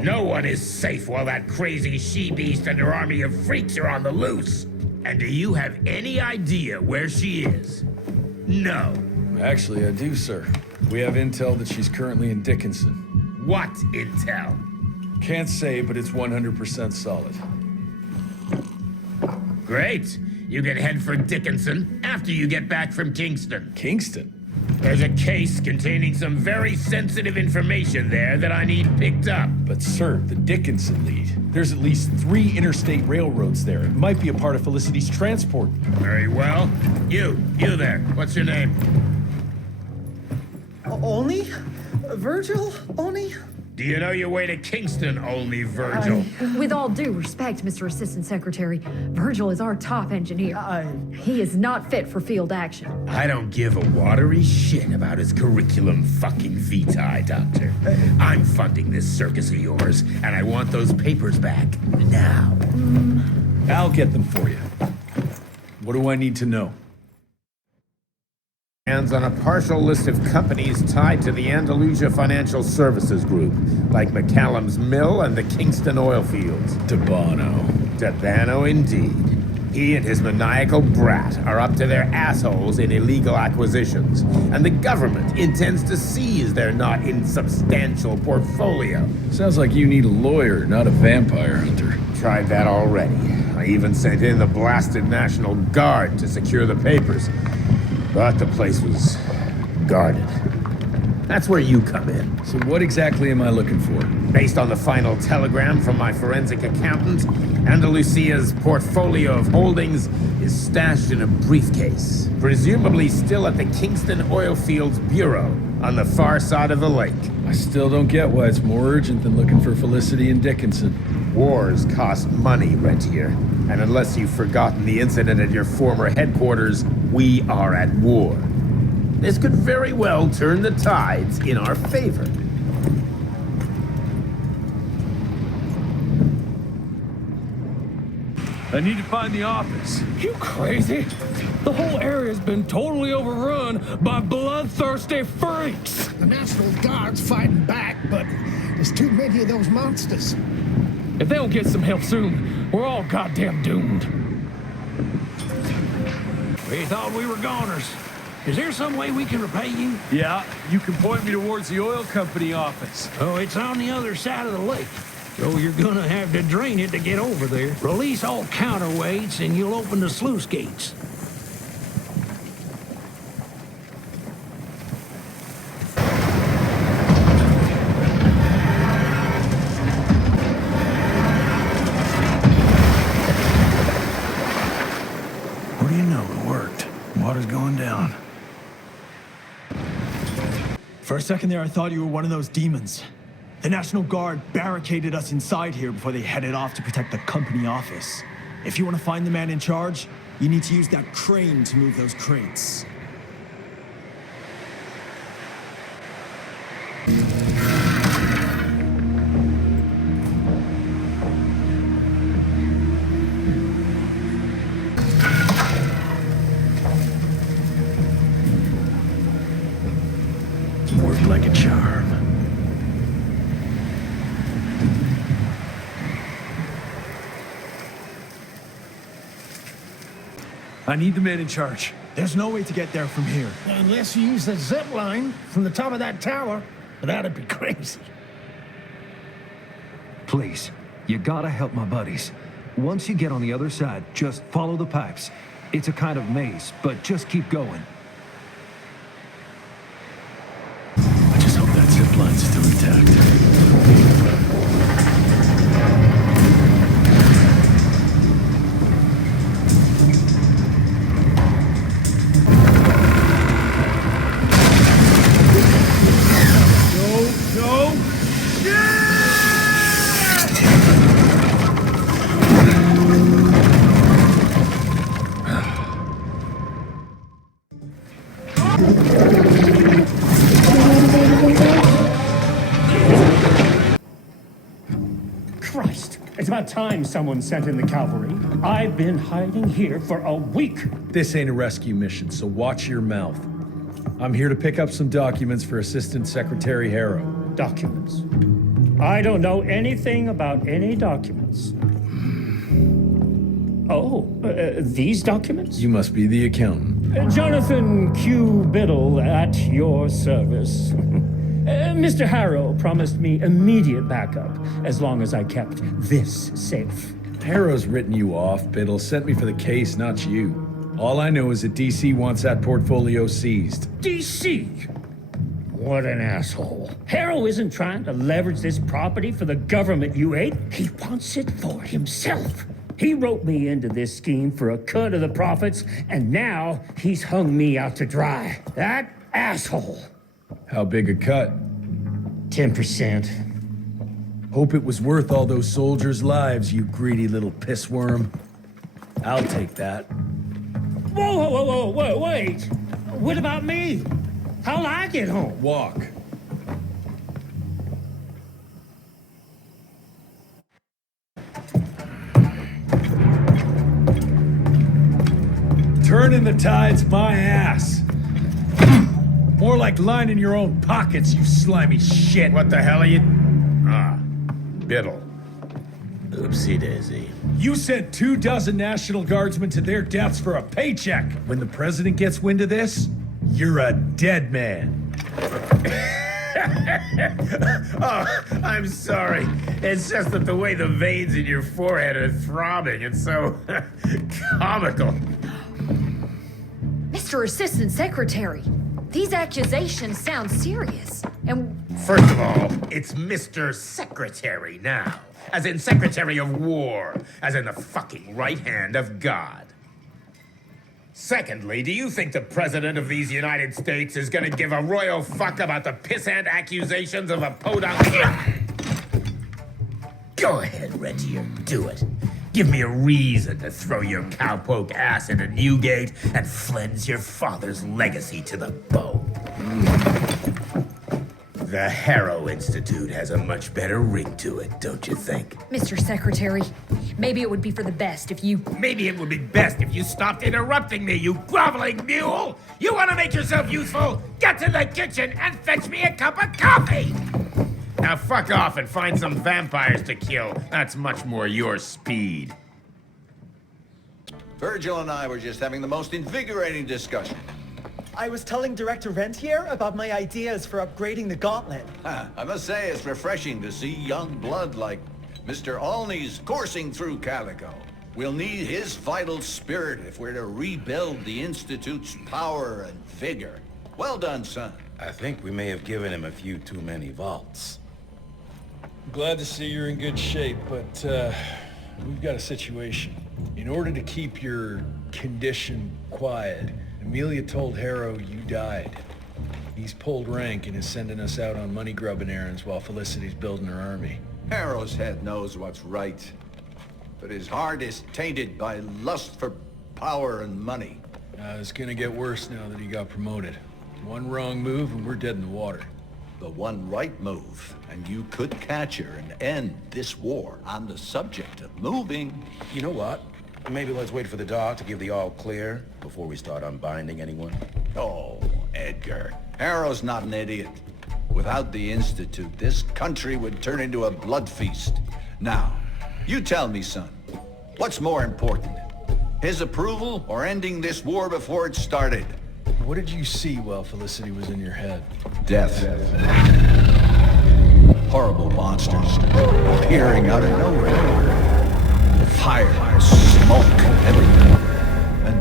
No one is safe while that crazy she-beast and her army of freaks are on the loose. And do you have any idea where she is? No. Actually, I do, sir. We have intel that she's currently in Dickinson. What intel? Can't say, but it's 100% solid. Great. You can head for Dickinson after you get back from Kingston. Kingston? There's a case containing some very sensitive information there that I need picked up. But sir, the Dickinson lead. There's at least 3 interstate railroads there. It might be a part of Felicity's transport. Very well. You there. What's your name? Only? Virgil? Only? Do you know your way to Kingston, only Virgil? With all due respect, Mr. Assistant Secretary, Virgil is our top engineer. He is not fit for field action. I don't give a watery shit about his curriculum fucking vitae, Doctor. I'm funding this circus of yours, and I want those papers back now. I'll get them for you. What do I need to know? Hands on a partial list of companies tied to the Andalusia Financial Services Group, like McCallum's Mill and the Kingston oil fields. Debano indeed. He and his maniacal brat are up to their assholes in illegal acquisitions, and the government intends to seize their not insubstantial portfolio. Sounds like you need a lawyer, not a vampire hunter. Tried that already. I even sent in the blasted National Guard to secure the papers. But the place was guarded. That's where you come in. So what exactly am I looking for? Based on the final telegram from my forensic accountant, Andalusia's portfolio of holdings is stashed in a briefcase, presumably still at the Kingston Oilfields Bureau on the far side of the lake. I still don't get why it's more urgent than looking for Felicity and Dickinson. Wars cost money, Rentier. And unless you've forgotten the incident at your former headquarters, we are at war. This could very well turn the tides in our favor. I need to find the office. You crazy? The whole area's been totally overrun by bloodthirsty freaks. The National Guard's fighting back, but there's too many of those monsters. If they don't get some help soon, we're all goddamn doomed. We thought we were goners. Is there some way we can repay you? Yeah, you can point me towards the oil company office. Oh, it's on the other side of the lake. So you're gonna have to drain it to get over there. Release all counterweights and you'll open the sluice gates. What do you know? It worked. Water's going down. For a second there, I thought you were one of those demons. The National Guard barricaded us inside here before they headed off to protect the company office. If you want to find the man in charge, you need to use that crane to move those crates. Worked like a charm. I need the man in charge. There's no way to get there from here. Unless you use the zip line from the top of that tower. That'd be crazy. Please, you gotta help my buddies. Once you get on the other side, just follow the pipes. It's a kind of maze, but just keep going. I just hope that zip line's still intact. Christ, it's about time someone sent in the cavalry. I've been hiding here for a week. This ain't a rescue mission, so watch your mouth. I'm here to pick up some documents for Assistant Secretary Harrow. Documents? I don't know anything about any documents. Oh, these documents? You must be the accountant. Jonathan Q. Biddle at your service. Mr. Harrow promised me immediate backup as long as I kept this safe. Harrow's written you off, Biddle. Sent me for the case, not you. All I know is that DC wants that portfolio seized. DC? What an asshole. Harrow isn't trying to leverage this property for the government you ate. He wants it for himself. He roped me into this scheme for a cut of the profits, and now he's hung me out to dry. That asshole. How big a cut? 10%. Hope it was worth all those soldiers' lives, you greedy little pissworm. I'll take that. Whoa, wait. What about me? How'll I get home? Walk. Turning the tide's my ass. More like lining your own pockets, you slimy shit. What the hell are you? Ah, Biddle. Oopsie daisy. You sent 24 National Guardsmen to their deaths for a paycheck. When the president gets wind of this, you're a dead man. Oh, I'm sorry. It's just that the way the veins in your forehead are throbbing, it's so comical. Mr. Assistant Secretary, these accusations sound serious. And First of all, it's Mr. Secretary now. As in Secretary of War. As in the fucking right hand of God. Secondly, do you think the President of these United States is gonna give a royal fuck about the pissant accusations of a podunk? Go ahead, Rentier, do it. Give me a reason to throw your cowpoke ass into Newgate and cleanse your father's legacy to the bone. The Harrow Institute has a much better ring to it, don't you think? Mr. Secretary, maybe it would be for the best if you... Maybe it would be best if you stopped interrupting me, you groveling mule! You want to make yourself useful? Get to the kitchen and fetch me a cup of coffee! Now fuck off and find some vampires to kill. That's much more your speed. Virgil and I were just having the most invigorating discussion. I was telling Director Rentier about my ideas for upgrading the Gauntlet. I must say it's refreshing to see young blood like Mr. Olney's coursing through Calico. We'll need his vital spirit if we're to rebuild the Institute's power and vigor. Well done, son. I think we may have given him a few too many vaults. Glad to see you're in good shape, but we've got a situation. In order to keep your condition quiet, Amelia told Harrow you died. He's pulled rank and is sending us out on money-grubbing errands while Felicity's building her army. Harrow's head knows what's right, but his heart is tainted by lust for power and money. It's gonna get worse now that he got promoted. One wrong move and we're dead in the water. The one right move, and you could catch her and end this war. On the subject of moving... You know what? Maybe let's wait for the doc to give the all clear before we start unbinding anyone. Oh, Edgar. Harrow's not an idiot. Without the Institute, this country would turn into a blood feast. Now, you tell me, son, what's more important? His approval or ending this war before it started? What did you see while Felicity was in your head? Death. Horrible monsters appearing out of nowhere. Fire, smoke, everything. And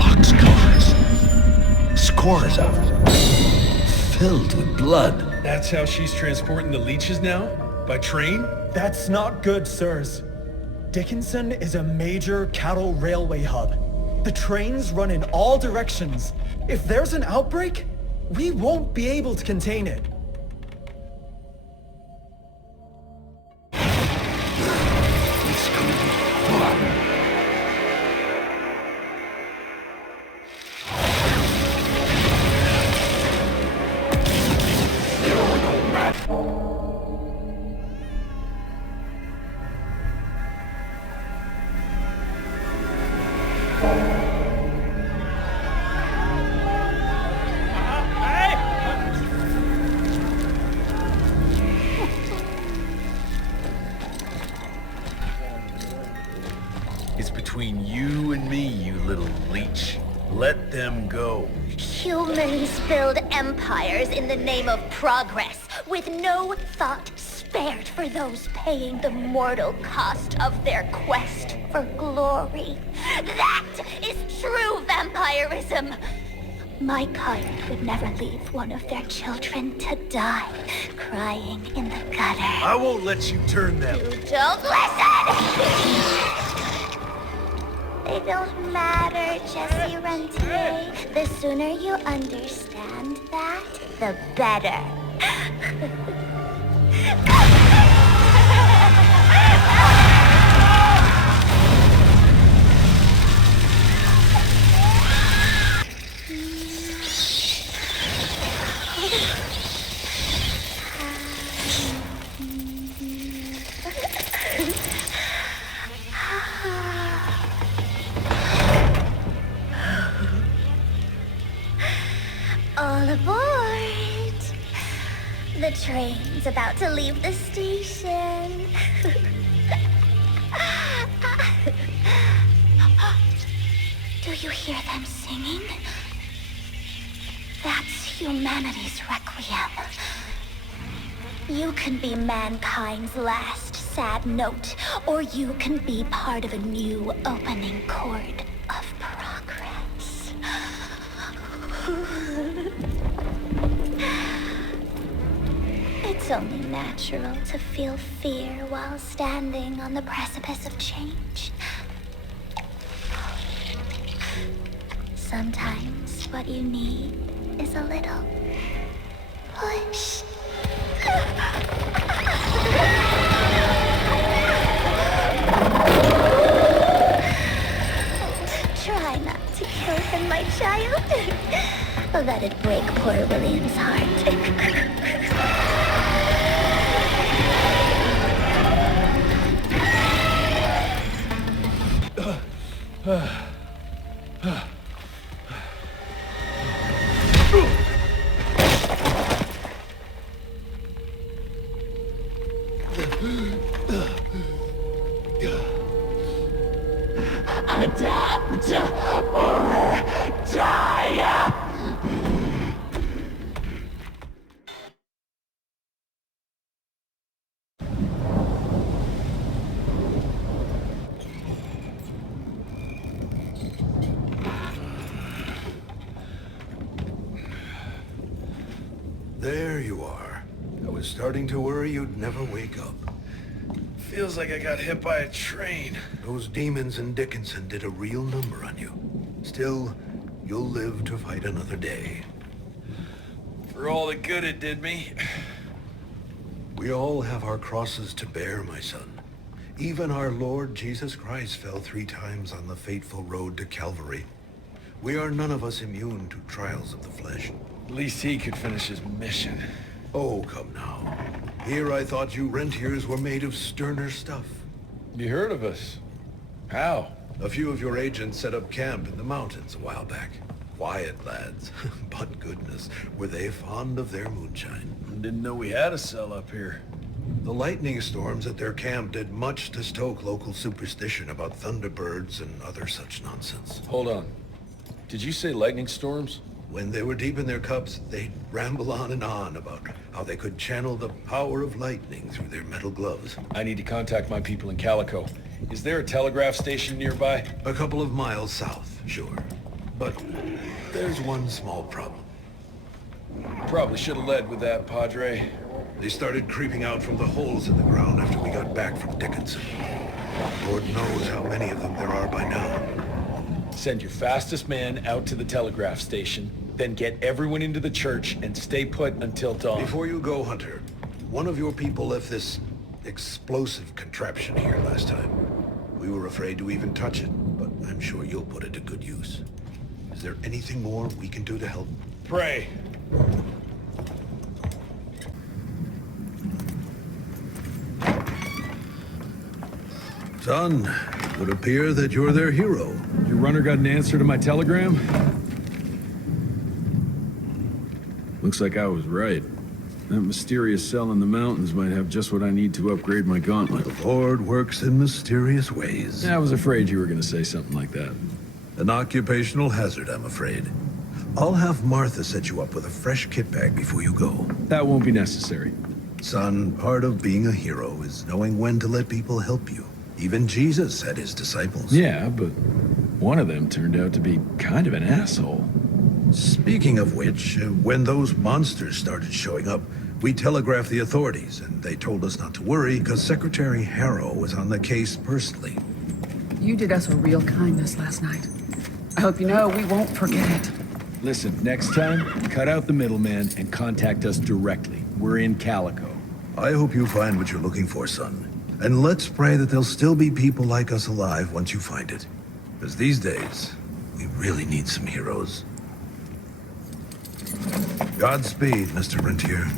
boxcars. Scores of them. Filled with blood. That's how she's transporting the leeches now? By train? That's not good, sirs. Dickinson is a major cattle railway hub. The trains run in all directions. If there's an outbreak, we won't be able to contain it. It's between you and me, you little leech. Let them go. Humans build empires in the name of progress, with no thought spared for those paying the mortal cost of their quest for glory. That is true vampirism! My kind would never leave one of their children to die, crying in the gutter. I won't let you turn them. You don't listen! They don't matter, Jesse Rentier. The sooner you understand that, the better. All aboard! The train's about to leave the station. Do you hear them singing? That's humanity's requiem. You can be mankind's last sad note, or you can be part of a new opening chord of progress. It's only natural to feel fear while standing on the precipice of change. Sometimes what you need is a little push. Try not to kill him, my child. Let it break poor William's heart. Adapt or die! There you are. I was starting to worry you'd never wake up. Feels like I got hit by a train. Those demons in Dickinson did a real number on you. Still, you'll live to fight another day. For all the good it did me. We all have our crosses to bear, my son. Even our Lord Jesus Christ fell 3 times on the fateful road to Calvary. We are none of us immune to trials of the flesh. At least he could finish his mission. Oh, come now. Here I thought you Rentiers were made of sterner stuff. You heard of us? How? A few of your agents set up camp in the mountains a while back. Quiet lads, but goodness, were they fond of their moonshine. Didn't know we had a cell up here. The lightning storms at their camp did much to stoke local superstition about thunderbirds and other such nonsense. Hold on. Did you say lightning storms? When they were deep in their cups, they'd ramble on and on about how they could channel the power of lightning through their metal gloves. I need to contact my people in Calico. Is there a telegraph station nearby? A couple of miles south, sure. But there's one small problem. Probably should have led with that, Padre. They started creeping out from the holes in the ground after we got back from Dickinson. Lord knows how many of them there are by now. Send your fastest man out to the telegraph station, then get everyone into the church and stay put until dawn. Before you go, Hunter, one of your people left this explosive contraption here last time. We were afraid to even touch it, but I'm sure you'll put it to good use. Is there anything more we can do to help? Pray. Son, it would appear that you're their hero. Your runner got an answer to my telegram? Looks like I was right. That mysterious cell in the mountains might have just what I need to upgrade my gauntlet. The Lord works in mysterious ways. I was afraid you were going to say something like that. An occupational hazard, I'm afraid. I'll have Martha set you up with a fresh kit bag before you go. That won't be necessary. Son, part of being a hero is knowing when to let people help you. Even Jesus had his disciples. Yeah, but one of them turned out to be kind of an asshole. Speaking of which, when those monsters started showing up, we telegraphed the authorities, and they told us not to worry because Secretary Harrow was on the case personally. You did us a real kindness last night. I hope you know we won't forget it. Listen, next time, cut out the middleman and contact us directly. We're in Calico. I hope you find what you're looking for, son. And let's pray that there'll still be people like us alive once you find it. Because these days, we really need some heroes. Godspeed, Mr. Rentier.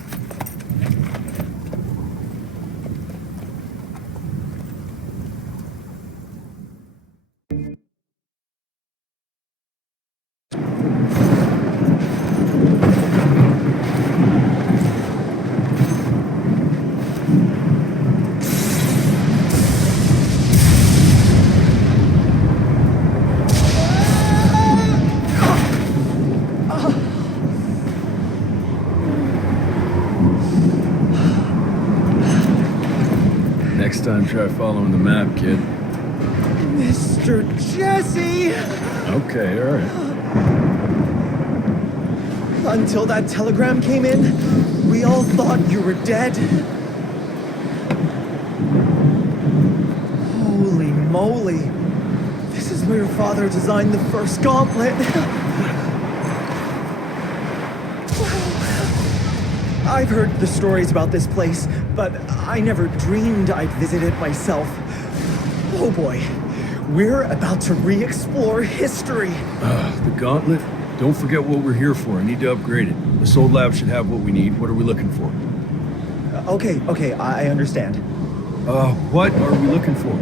Next time, try following the map, kid. Mr. Jesse! Okay, all right. Until that telegram came in, we all thought you were dead. Holy moly. This is where your father designed the first Gauntlet. I've heard the stories about this place, but I never dreamed I'd visit it myself. Oh boy, we're about to re-explore history. The Gauntlet? Don't forget what we're here for. I need to upgrade it. This old lab should have what we need. What are we looking for? Okay, I understand. What are we looking for?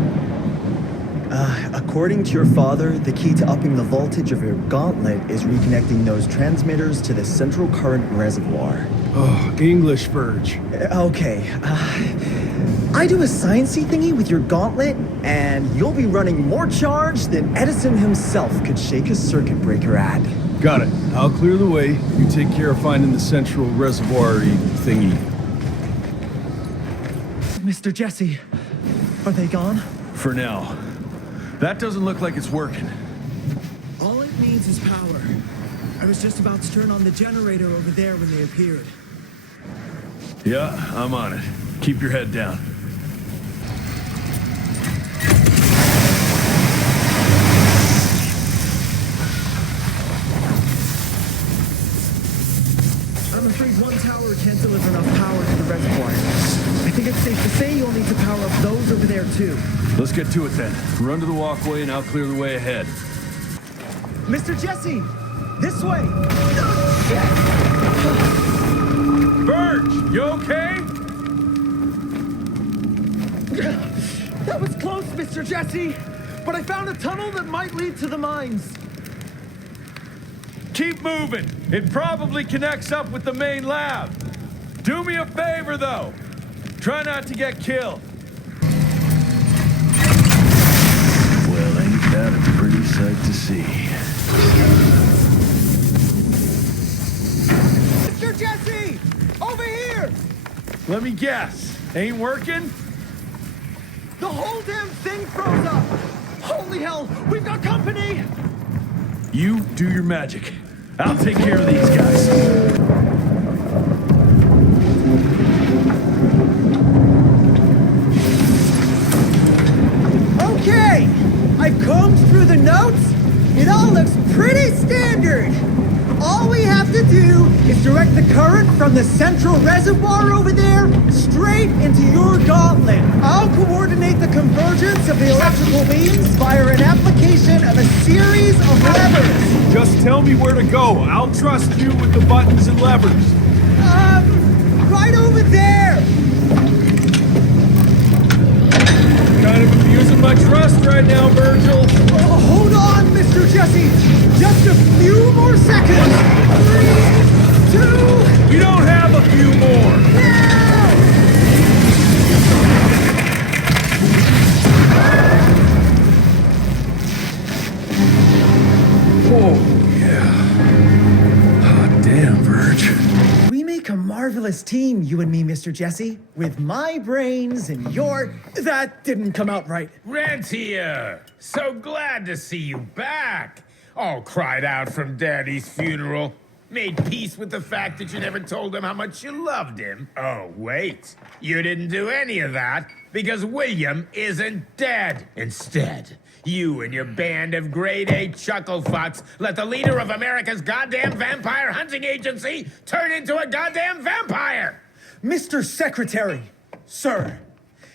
According to your father, the key to upping the voltage of your Gauntlet is reconnecting those transmitters to the central current reservoir. Oh, English Verge. Okay. I do a sciencey thingy with your Gauntlet, and you'll be running more charge than Edison himself could shake a circuit breaker at. Got it. I'll clear the way. You take care of finding the central reservoir-y thingy. Mr. Jesse, are they gone? For now. That doesn't look like it's working. All it needs is power. I was just about to turn on the generator over there when they appeared. Yeah, I'm on it. Keep your head down. I'm afraid one tower can't deliver enough power to the reservoir. I think it's safe to say you'll need to power up those over there, too. Let's get to it then. Run to the walkway and I'll clear the way ahead. Mr. Jesse! This way! Birch, you okay? That was close, Mr. Jesse! But I found a tunnel that might lead to the mines. Keep moving. It probably connects up with the main lab. Do me a favor, though. Try not to get killed. Well, ain't that a pretty sight to see? Mr. Jesse! Over here! Let me guess. Ain't working? The whole damn thing froze up! Holy hell! We've got company! You do your magic. I'll take care of these guys. Okay! I've combed through the notes. It all looks pretty standard. All we have to do is direct the current from the central reservoir over there straight into your gauntlet. I'll coordinate the convergence of the electrical beams via an application of a series of levers. Just tell me where to go. I'll trust you with the buttons and levers. Right over there. Kind of abusing my trust right now, Virgil. Oh, hold on, Mr. Jesse. Just a few more seconds. 3, 2... We don't have a few more. Now! Oh, yeah. Hot damn, Virg. We make a marvelous team, you and me, Mr. Jesse. With my brains and your... That didn't come out right. Rentier! So glad to see you back! All cried out from Daddy's funeral. Made peace with the fact that you never told him how much you loved him. Oh, wait. You didn't do any of that because William isn't dead. Instead, you and your band of grade-A chucklefucks let the leader of America's goddamn vampire hunting agency turn into a goddamn vampire! Mr. Secretary, sir,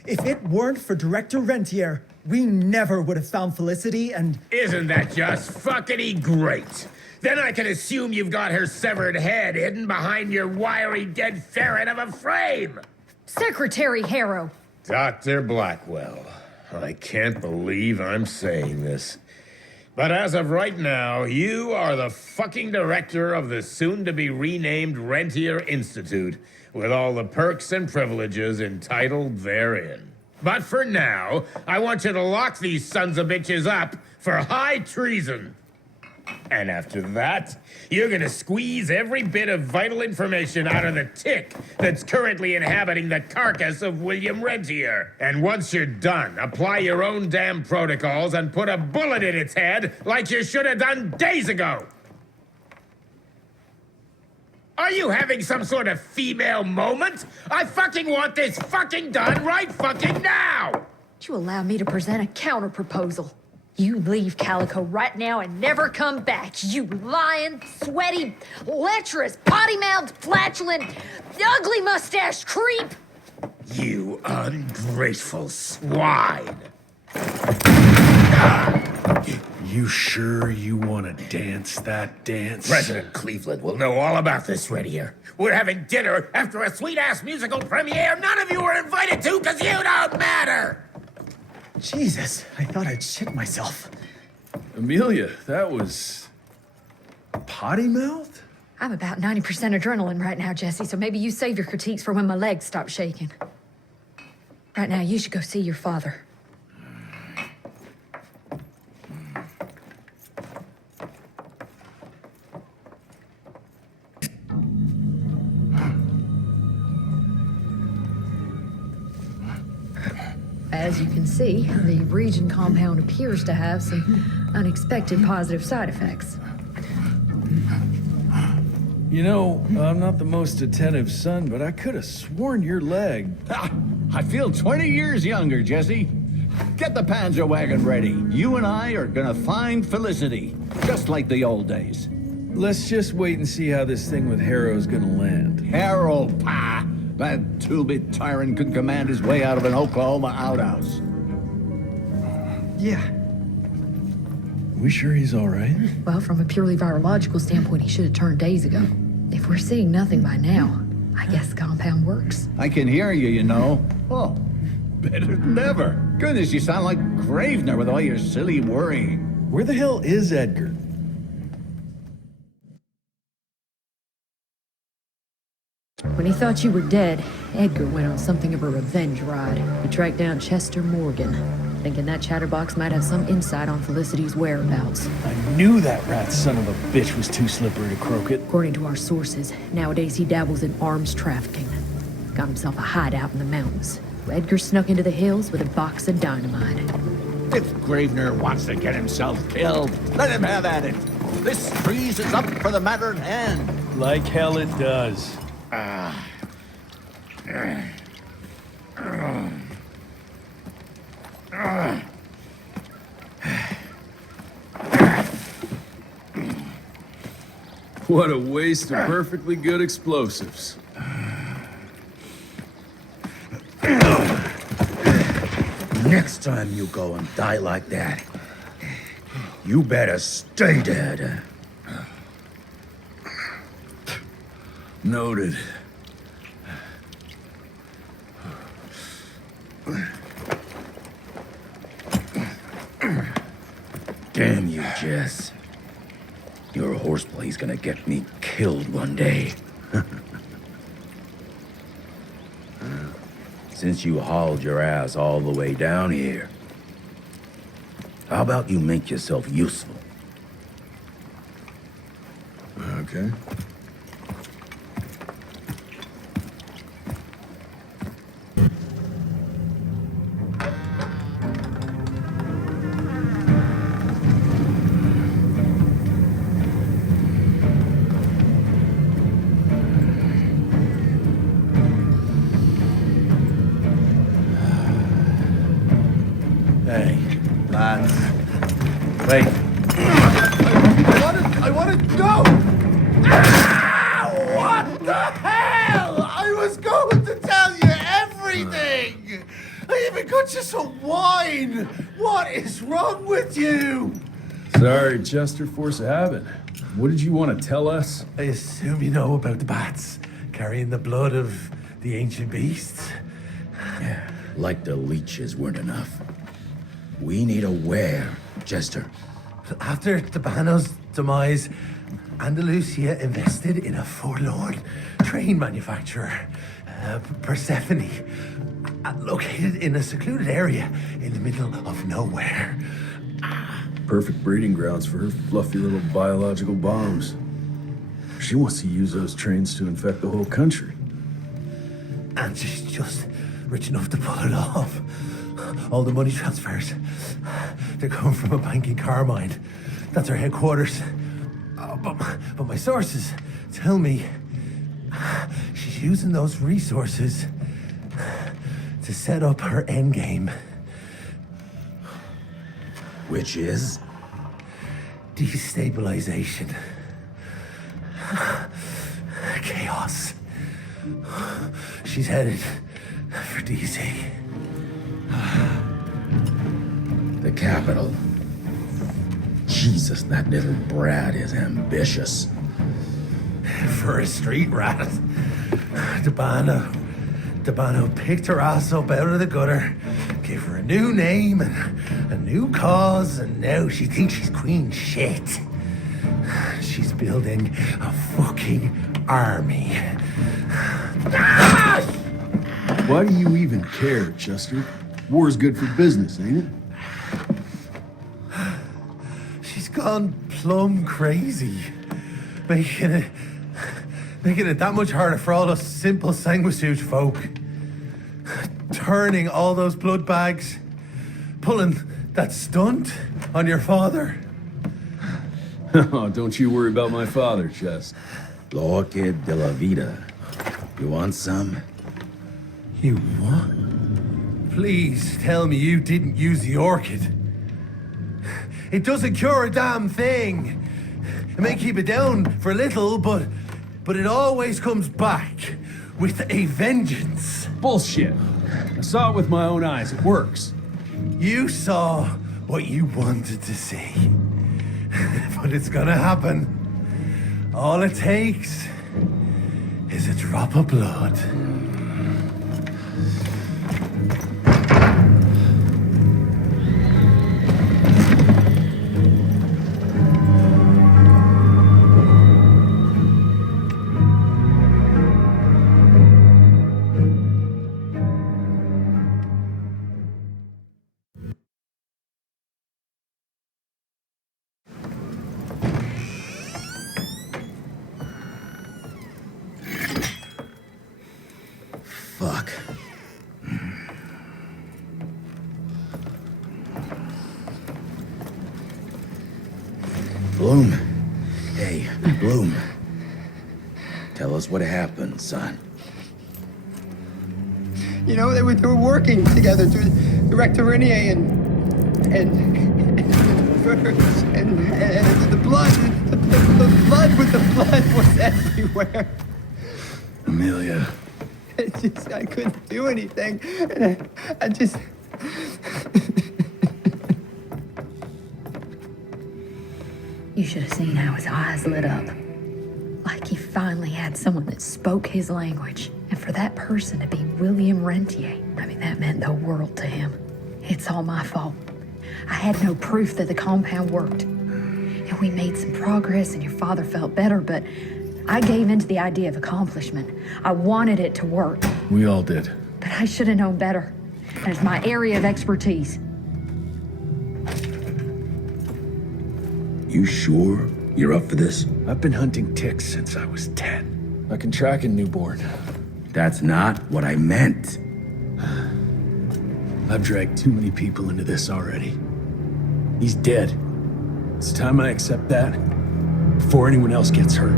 if it weren't for Director Rentier, we never would have found Felicity and... Isn't that just fuckity great? Then I can assume you've got her severed head hidden behind your wiry dead ferret of a frame! Secretary Harrow! Dr. Blackwell, I can't believe I'm saying this. But as of right now, you are the fucking director of the soon-to-be-renamed Rentier Institute, with all the perks and privileges entitled therein. But for now, I want you to lock these sons of bitches up for high treason. And after that, you're gonna squeeze every bit of vital information out of the tick that's currently inhabiting the carcass of William Rentier. And once you're done, apply your own damn protocols and put a bullet in its head like you should have done days ago. Are you having some sort of female moment? I fucking want this fucking done right fucking now! Would you allow me to present a counter-proposal? You leave Calico right now and never come back, you lying, sweaty, lecherous, potty-mouthed, flatulent, ugly mustached creep! You ungrateful swine! You sure you want to dance that dance? President Cleveland will know all about this right here. We're having dinner after a sweet-ass musical premiere none of you were invited to because you don't matter! Jesus, I thought I'd shit myself. Amelia, that was... potty mouth? I'm about 90% adrenaline right now, Jesse, so maybe you save your critiques for when my legs stop shaking. Right now, you should go see your father. As you can see, the region compound appears to have some unexpected positive side effects. You know, I'm not the most attentive son, but I could have sworn your leg... I feel 20 years younger, Jesse. Get the Panzer wagon ready. You and I are gonna find Felicity, just like the old days. Let's just wait and see how this thing with Harrow's gonna land. Harrow, pah! That two-bit tyrant could command his way out of an Oklahoma outhouse. Yeah. We sure he's all right? Well, from a purely virological standpoint, he should have turned days ago. If we're seeing nothing by now, I guess the compound works. I can hear you, you know. Oh, better than ever. Goodness, you sound like Gravener with all your silly worrying. Where the hell is Edgar? When he thought you were dead, Edgar went on something of a revenge ride. He tracked down Chester Morgan, thinking that chatterbox might have some insight on Felicity's whereabouts. I knew that rat son of a bitch was too slippery to croak it. According to our sources, nowadays he dabbles in arms trafficking. Got himself a hideout in the mountains. Edgar snuck into the hills with a box of dynamite. If Gravener wants to get himself killed, let him have at it. This trees is up for the matter at hand. Like hell it does. What a waste of perfectly good explosives. Next time you go and die like that, you better stay dead. Noted. Damn you, Jess. Your horseplay's gonna get me killed one day. Since you hauled your ass all the way down here, how about you make yourself useful? Okay. Hey, lads. Wait. I want to go! Ah, what the hell? I was going to tell you everything! I even got you some wine! What is wrong with you? Sorry, Chester, force of habit. What did you want to tell us? I assume you know about the bats carrying the blood of the ancient beasts. Yeah, like the leeches weren't enough. We need a where, Chester. After Tabano's demise, Andalusia invested in a forlorn train manufacturer, Persephone, located in a secluded area in the middle of nowhere. Perfect breeding grounds for her fluffy little biological bombs. She wants to use those trains to infect the whole country. And she's just rich enough to pull it off. All the money transfers, they're coming from a bank in Carmine. That's her headquarters. But my sources tell me she's using those resources to set up her endgame. Which is? Destabilization. Chaos. She's headed for DC. The capital. Jesus, that little brat is ambitious. For a street rat. Tabano picked her ass up out of the gutter, gave her a new name and a new cause, and now she thinks she's queen shit. She's building a fucking army. Why do you even care, Chester? War's good for business, ain't it? She's gone plumb crazy. Making it that much harder for all us simple sanguisuge folk. Turning all those blood bags. Pulling that stunt on your father. Oh, don't you worry about my father, Chest. Orchid de la Vida. You want some? You what? Please tell me you didn't use the orchid. It doesn't cure a damn thing. It may keep it down for a little, but it always comes back with a vengeance. Bullshit. I saw it with my own eyes. It works. You saw what you wanted to see. But it's gonna happen. All it takes is a drop of blood. Fuck. Bloom. Hey, Bloom. Tell us what happened, son. You know, they were working together to Director Rentier and the blood with the blood was everywhere. Amelia. I couldn't do anything. And I just... You should have seen how his eyes lit up. Like he finally had someone that spoke his language. And for that person to be William Rentier, I mean, that meant the world to him. It's all my fault. I had no proof that the compound worked. And we made some progress and your father felt better, but I gave in to the idea of accomplishment. I wanted it to work. We all did. But I should have known better. And it's my area of expertise. You sure you're up for this? I've been hunting ticks since I was 10. I can track a newborn. That's not what I meant. I've dragged too many people into this already. He's dead. It's time I accept that before anyone else gets hurt.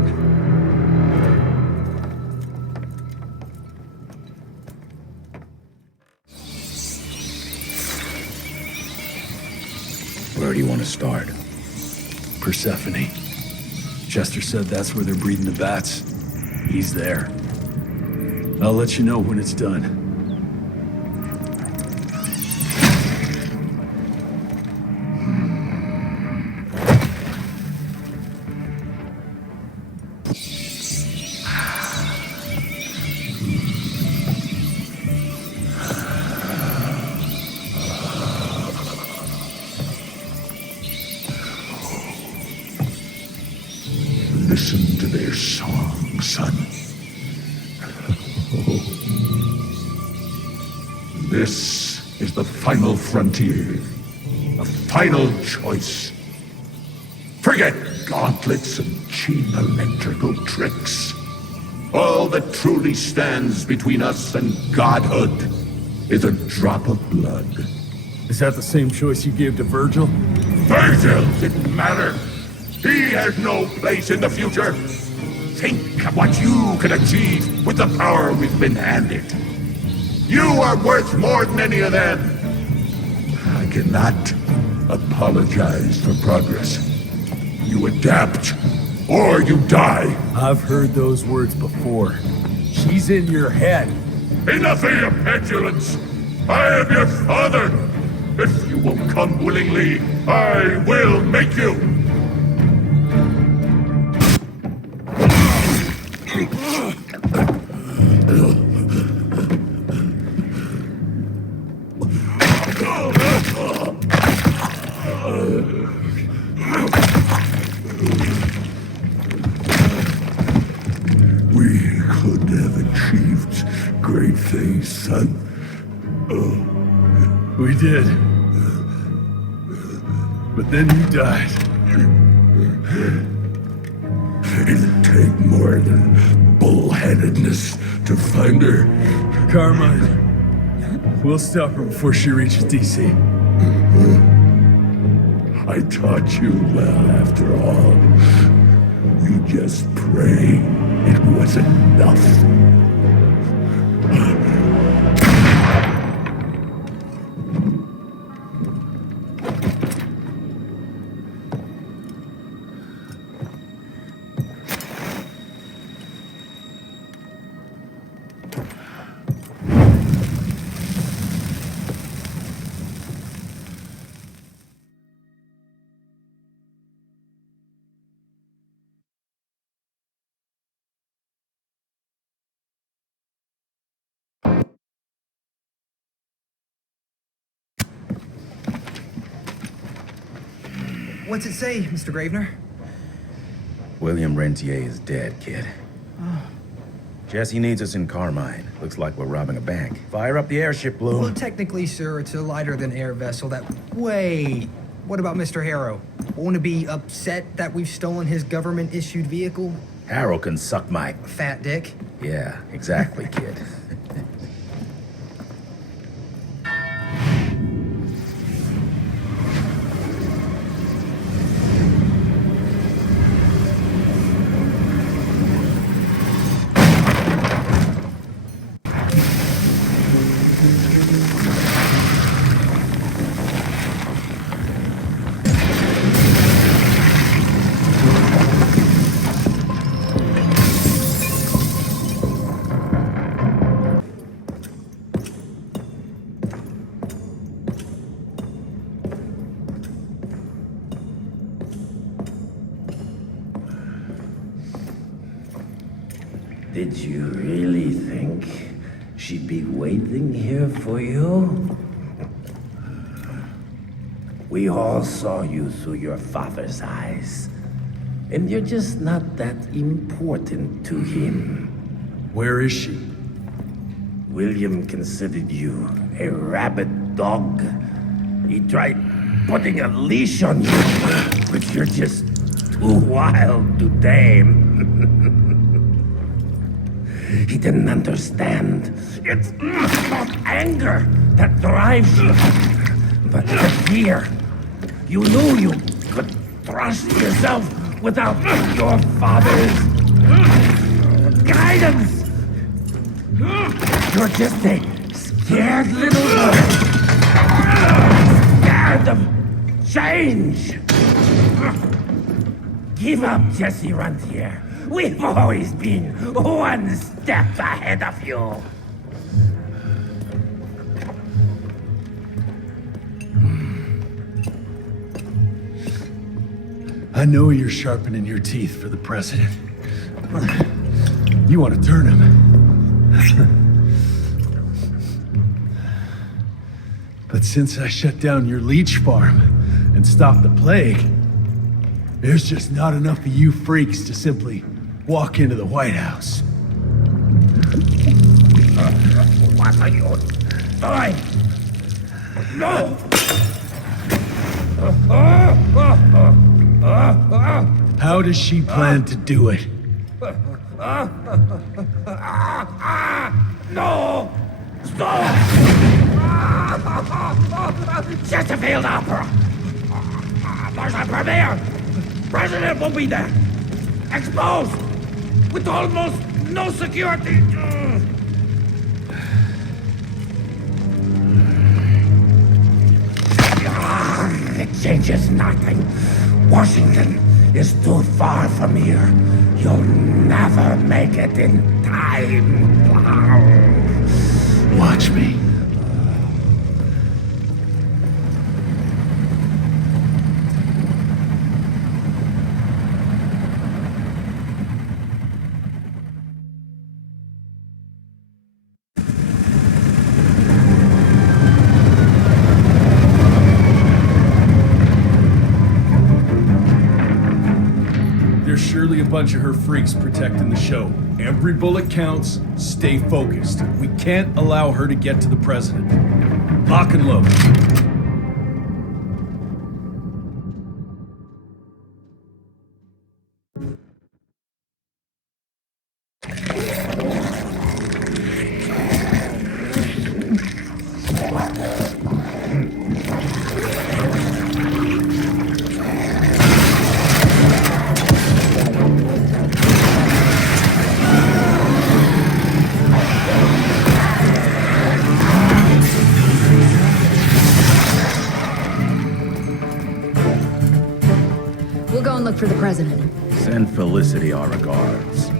Where do you want to start? Persephone. Chester said that's where they're breeding the bats. He's there. I'll let you know when it's done. Listen to their song, son. This is the final frontier. A final choice. Forget gauntlets and cheap electrical tricks. All that truly stands between us and godhood is a drop of blood. Is that the same choice you gave to Virgil? Virgil didn't matter. He has no place in the future. Think of what you can achieve with the power we've been handed. You are worth more than any of them. I cannot apologize for progress. You adapt, or you die. I've heard those words before. She's in your head. Enough of your petulance. I am your father. If you won't come willingly, I will make you. We could have achieved great things, son. We did. But then you died. It'd take more than bullheadedness to find her. Carmine, we'll stop her before she reaches DC. I taught you well after all. You just pray it was enough. What's it say, Mr. Gravener? William Rentier is dead, kid. Oh. Jesse needs us in Carmine. Looks like we're robbing a bank. Fire up the airship, Blue. Well, technically, sir, it's a lighter-than-air vessel that... Wait, what about Mr. Harrow? Won't it be upset that we've stolen his government-issued vehicle? Harrow can suck my... Fat dick? Yeah, exactly, kid. Did you really think she'd be waiting here for you? We all saw you through your father's eyes, and you're just not that important to him. Where is she? William considered you a rabid dog. He tried putting a leash on you, but you're just too wild to tame. He didn't understand. It's not anger that drives you, but the fear. You knew you could trust yourself without your father's guidance. You're just a scared little boy. Scared of change. Give up, Jesse Rentier. We've always been one step ahead of you. I know you're sharpening your teeth for the president. You want to turn him. But since I shut down your leech farm and stopped the plague, there's just not enough of you freaks to simply walk into the White House. What are you doing? No! How does she plan to do it? No! Stop! Just a failed opera! There's a premiere! President will be there! Exposed! With almost no security! It changes nothing. Washington is too far from here. You'll never make it in time. Watch me. Surely a bunch of her freaks protecting the show. Every bullet counts. Stay focused. We can't allow her to get to the president. Lock and load. For the president. Send Felicity our regards.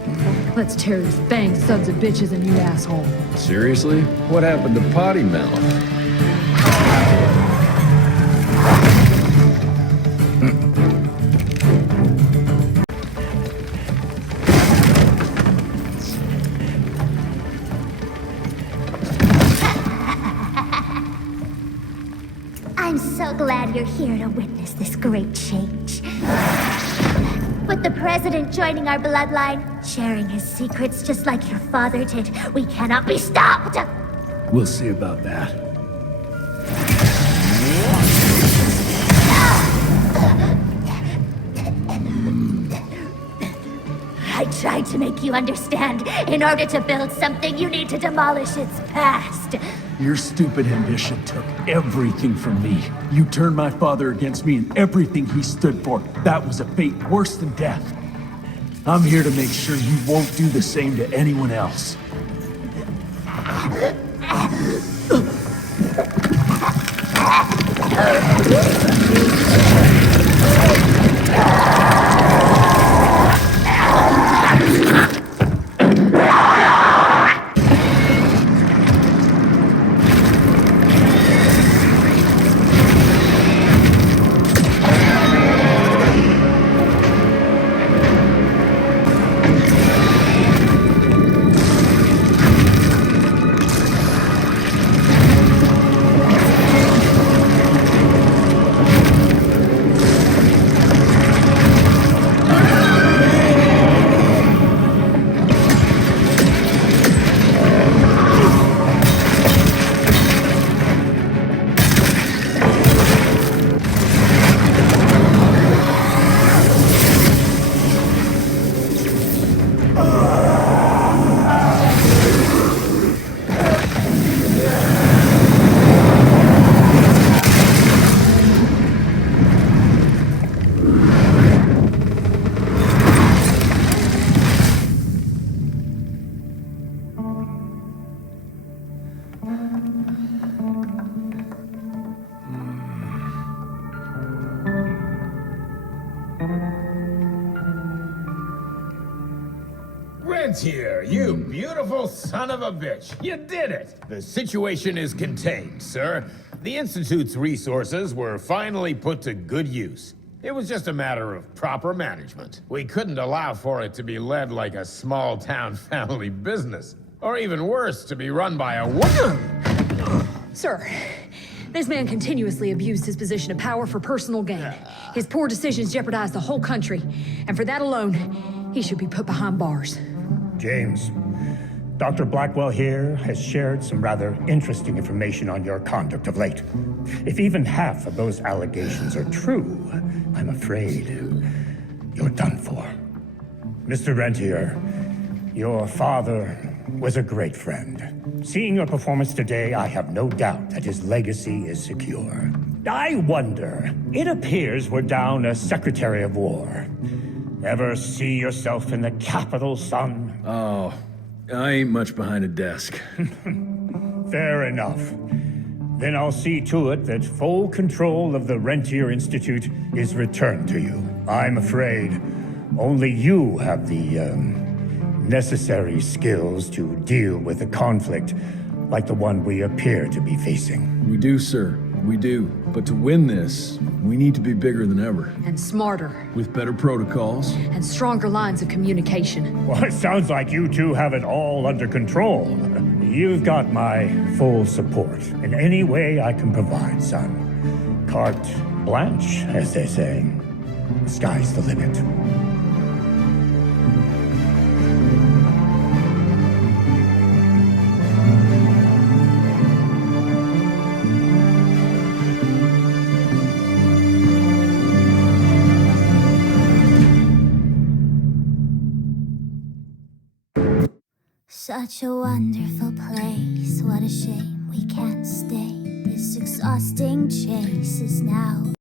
Let's tear these bang sons of bitches a new asshole. Seriously? What happened to Potty Mouth? I'm so glad you're here to witness this great change. With the president joining our bloodline, sharing his secrets just like your father did, we cannot be stopped! We'll see about that. I tried to make you understand. In order to build something, you need to demolish its past. Your stupid ambition took everything from me. You turned my father against me and everything he stood for. That was a fate worse than death. I'm here to make sure you won't do the same to anyone else. Rentier, you beautiful son of a bitch. You did it. The situation is contained, sir. The Institute's resources were finally put to good use. It was just a matter of proper management. We couldn't allow for it to be led like a small-town family business. Or even worse, to be run by a woman. Sir, this man continuously abused his position of power for personal gain. His poor decisions jeopardized the whole country. And for that alone, he should be put behind bars. James, Dr. Blackwell here has shared some rather interesting information on your conduct of late. If even half of those allegations are true, I'm afraid you're done for. Mr. Rentier, your father was a great friend. Seeing your performance today, I have no doubt that his legacy is secure. I wonder, it appears we're down a Secretary of War. Ever see yourself in the Capitol, son? Oh, I ain't much behind a desk. Fair enough. Then I'll see to it that full control of the Rentier Institute is returned to you. I'm afraid only you have the, necessary skills to deal with a conflict like the one we appear to be facing. We do, sir. We do. But to win this, we need to be bigger than ever. And smarter. With better protocols. And stronger lines of communication. Well, it sounds like you two have it all under control. You've got my full support in any way I can provide, son. Carte blanche, as they say. Sky's the limit. Such a wonderful place, what a shame we can't stay. This exhausting chase is now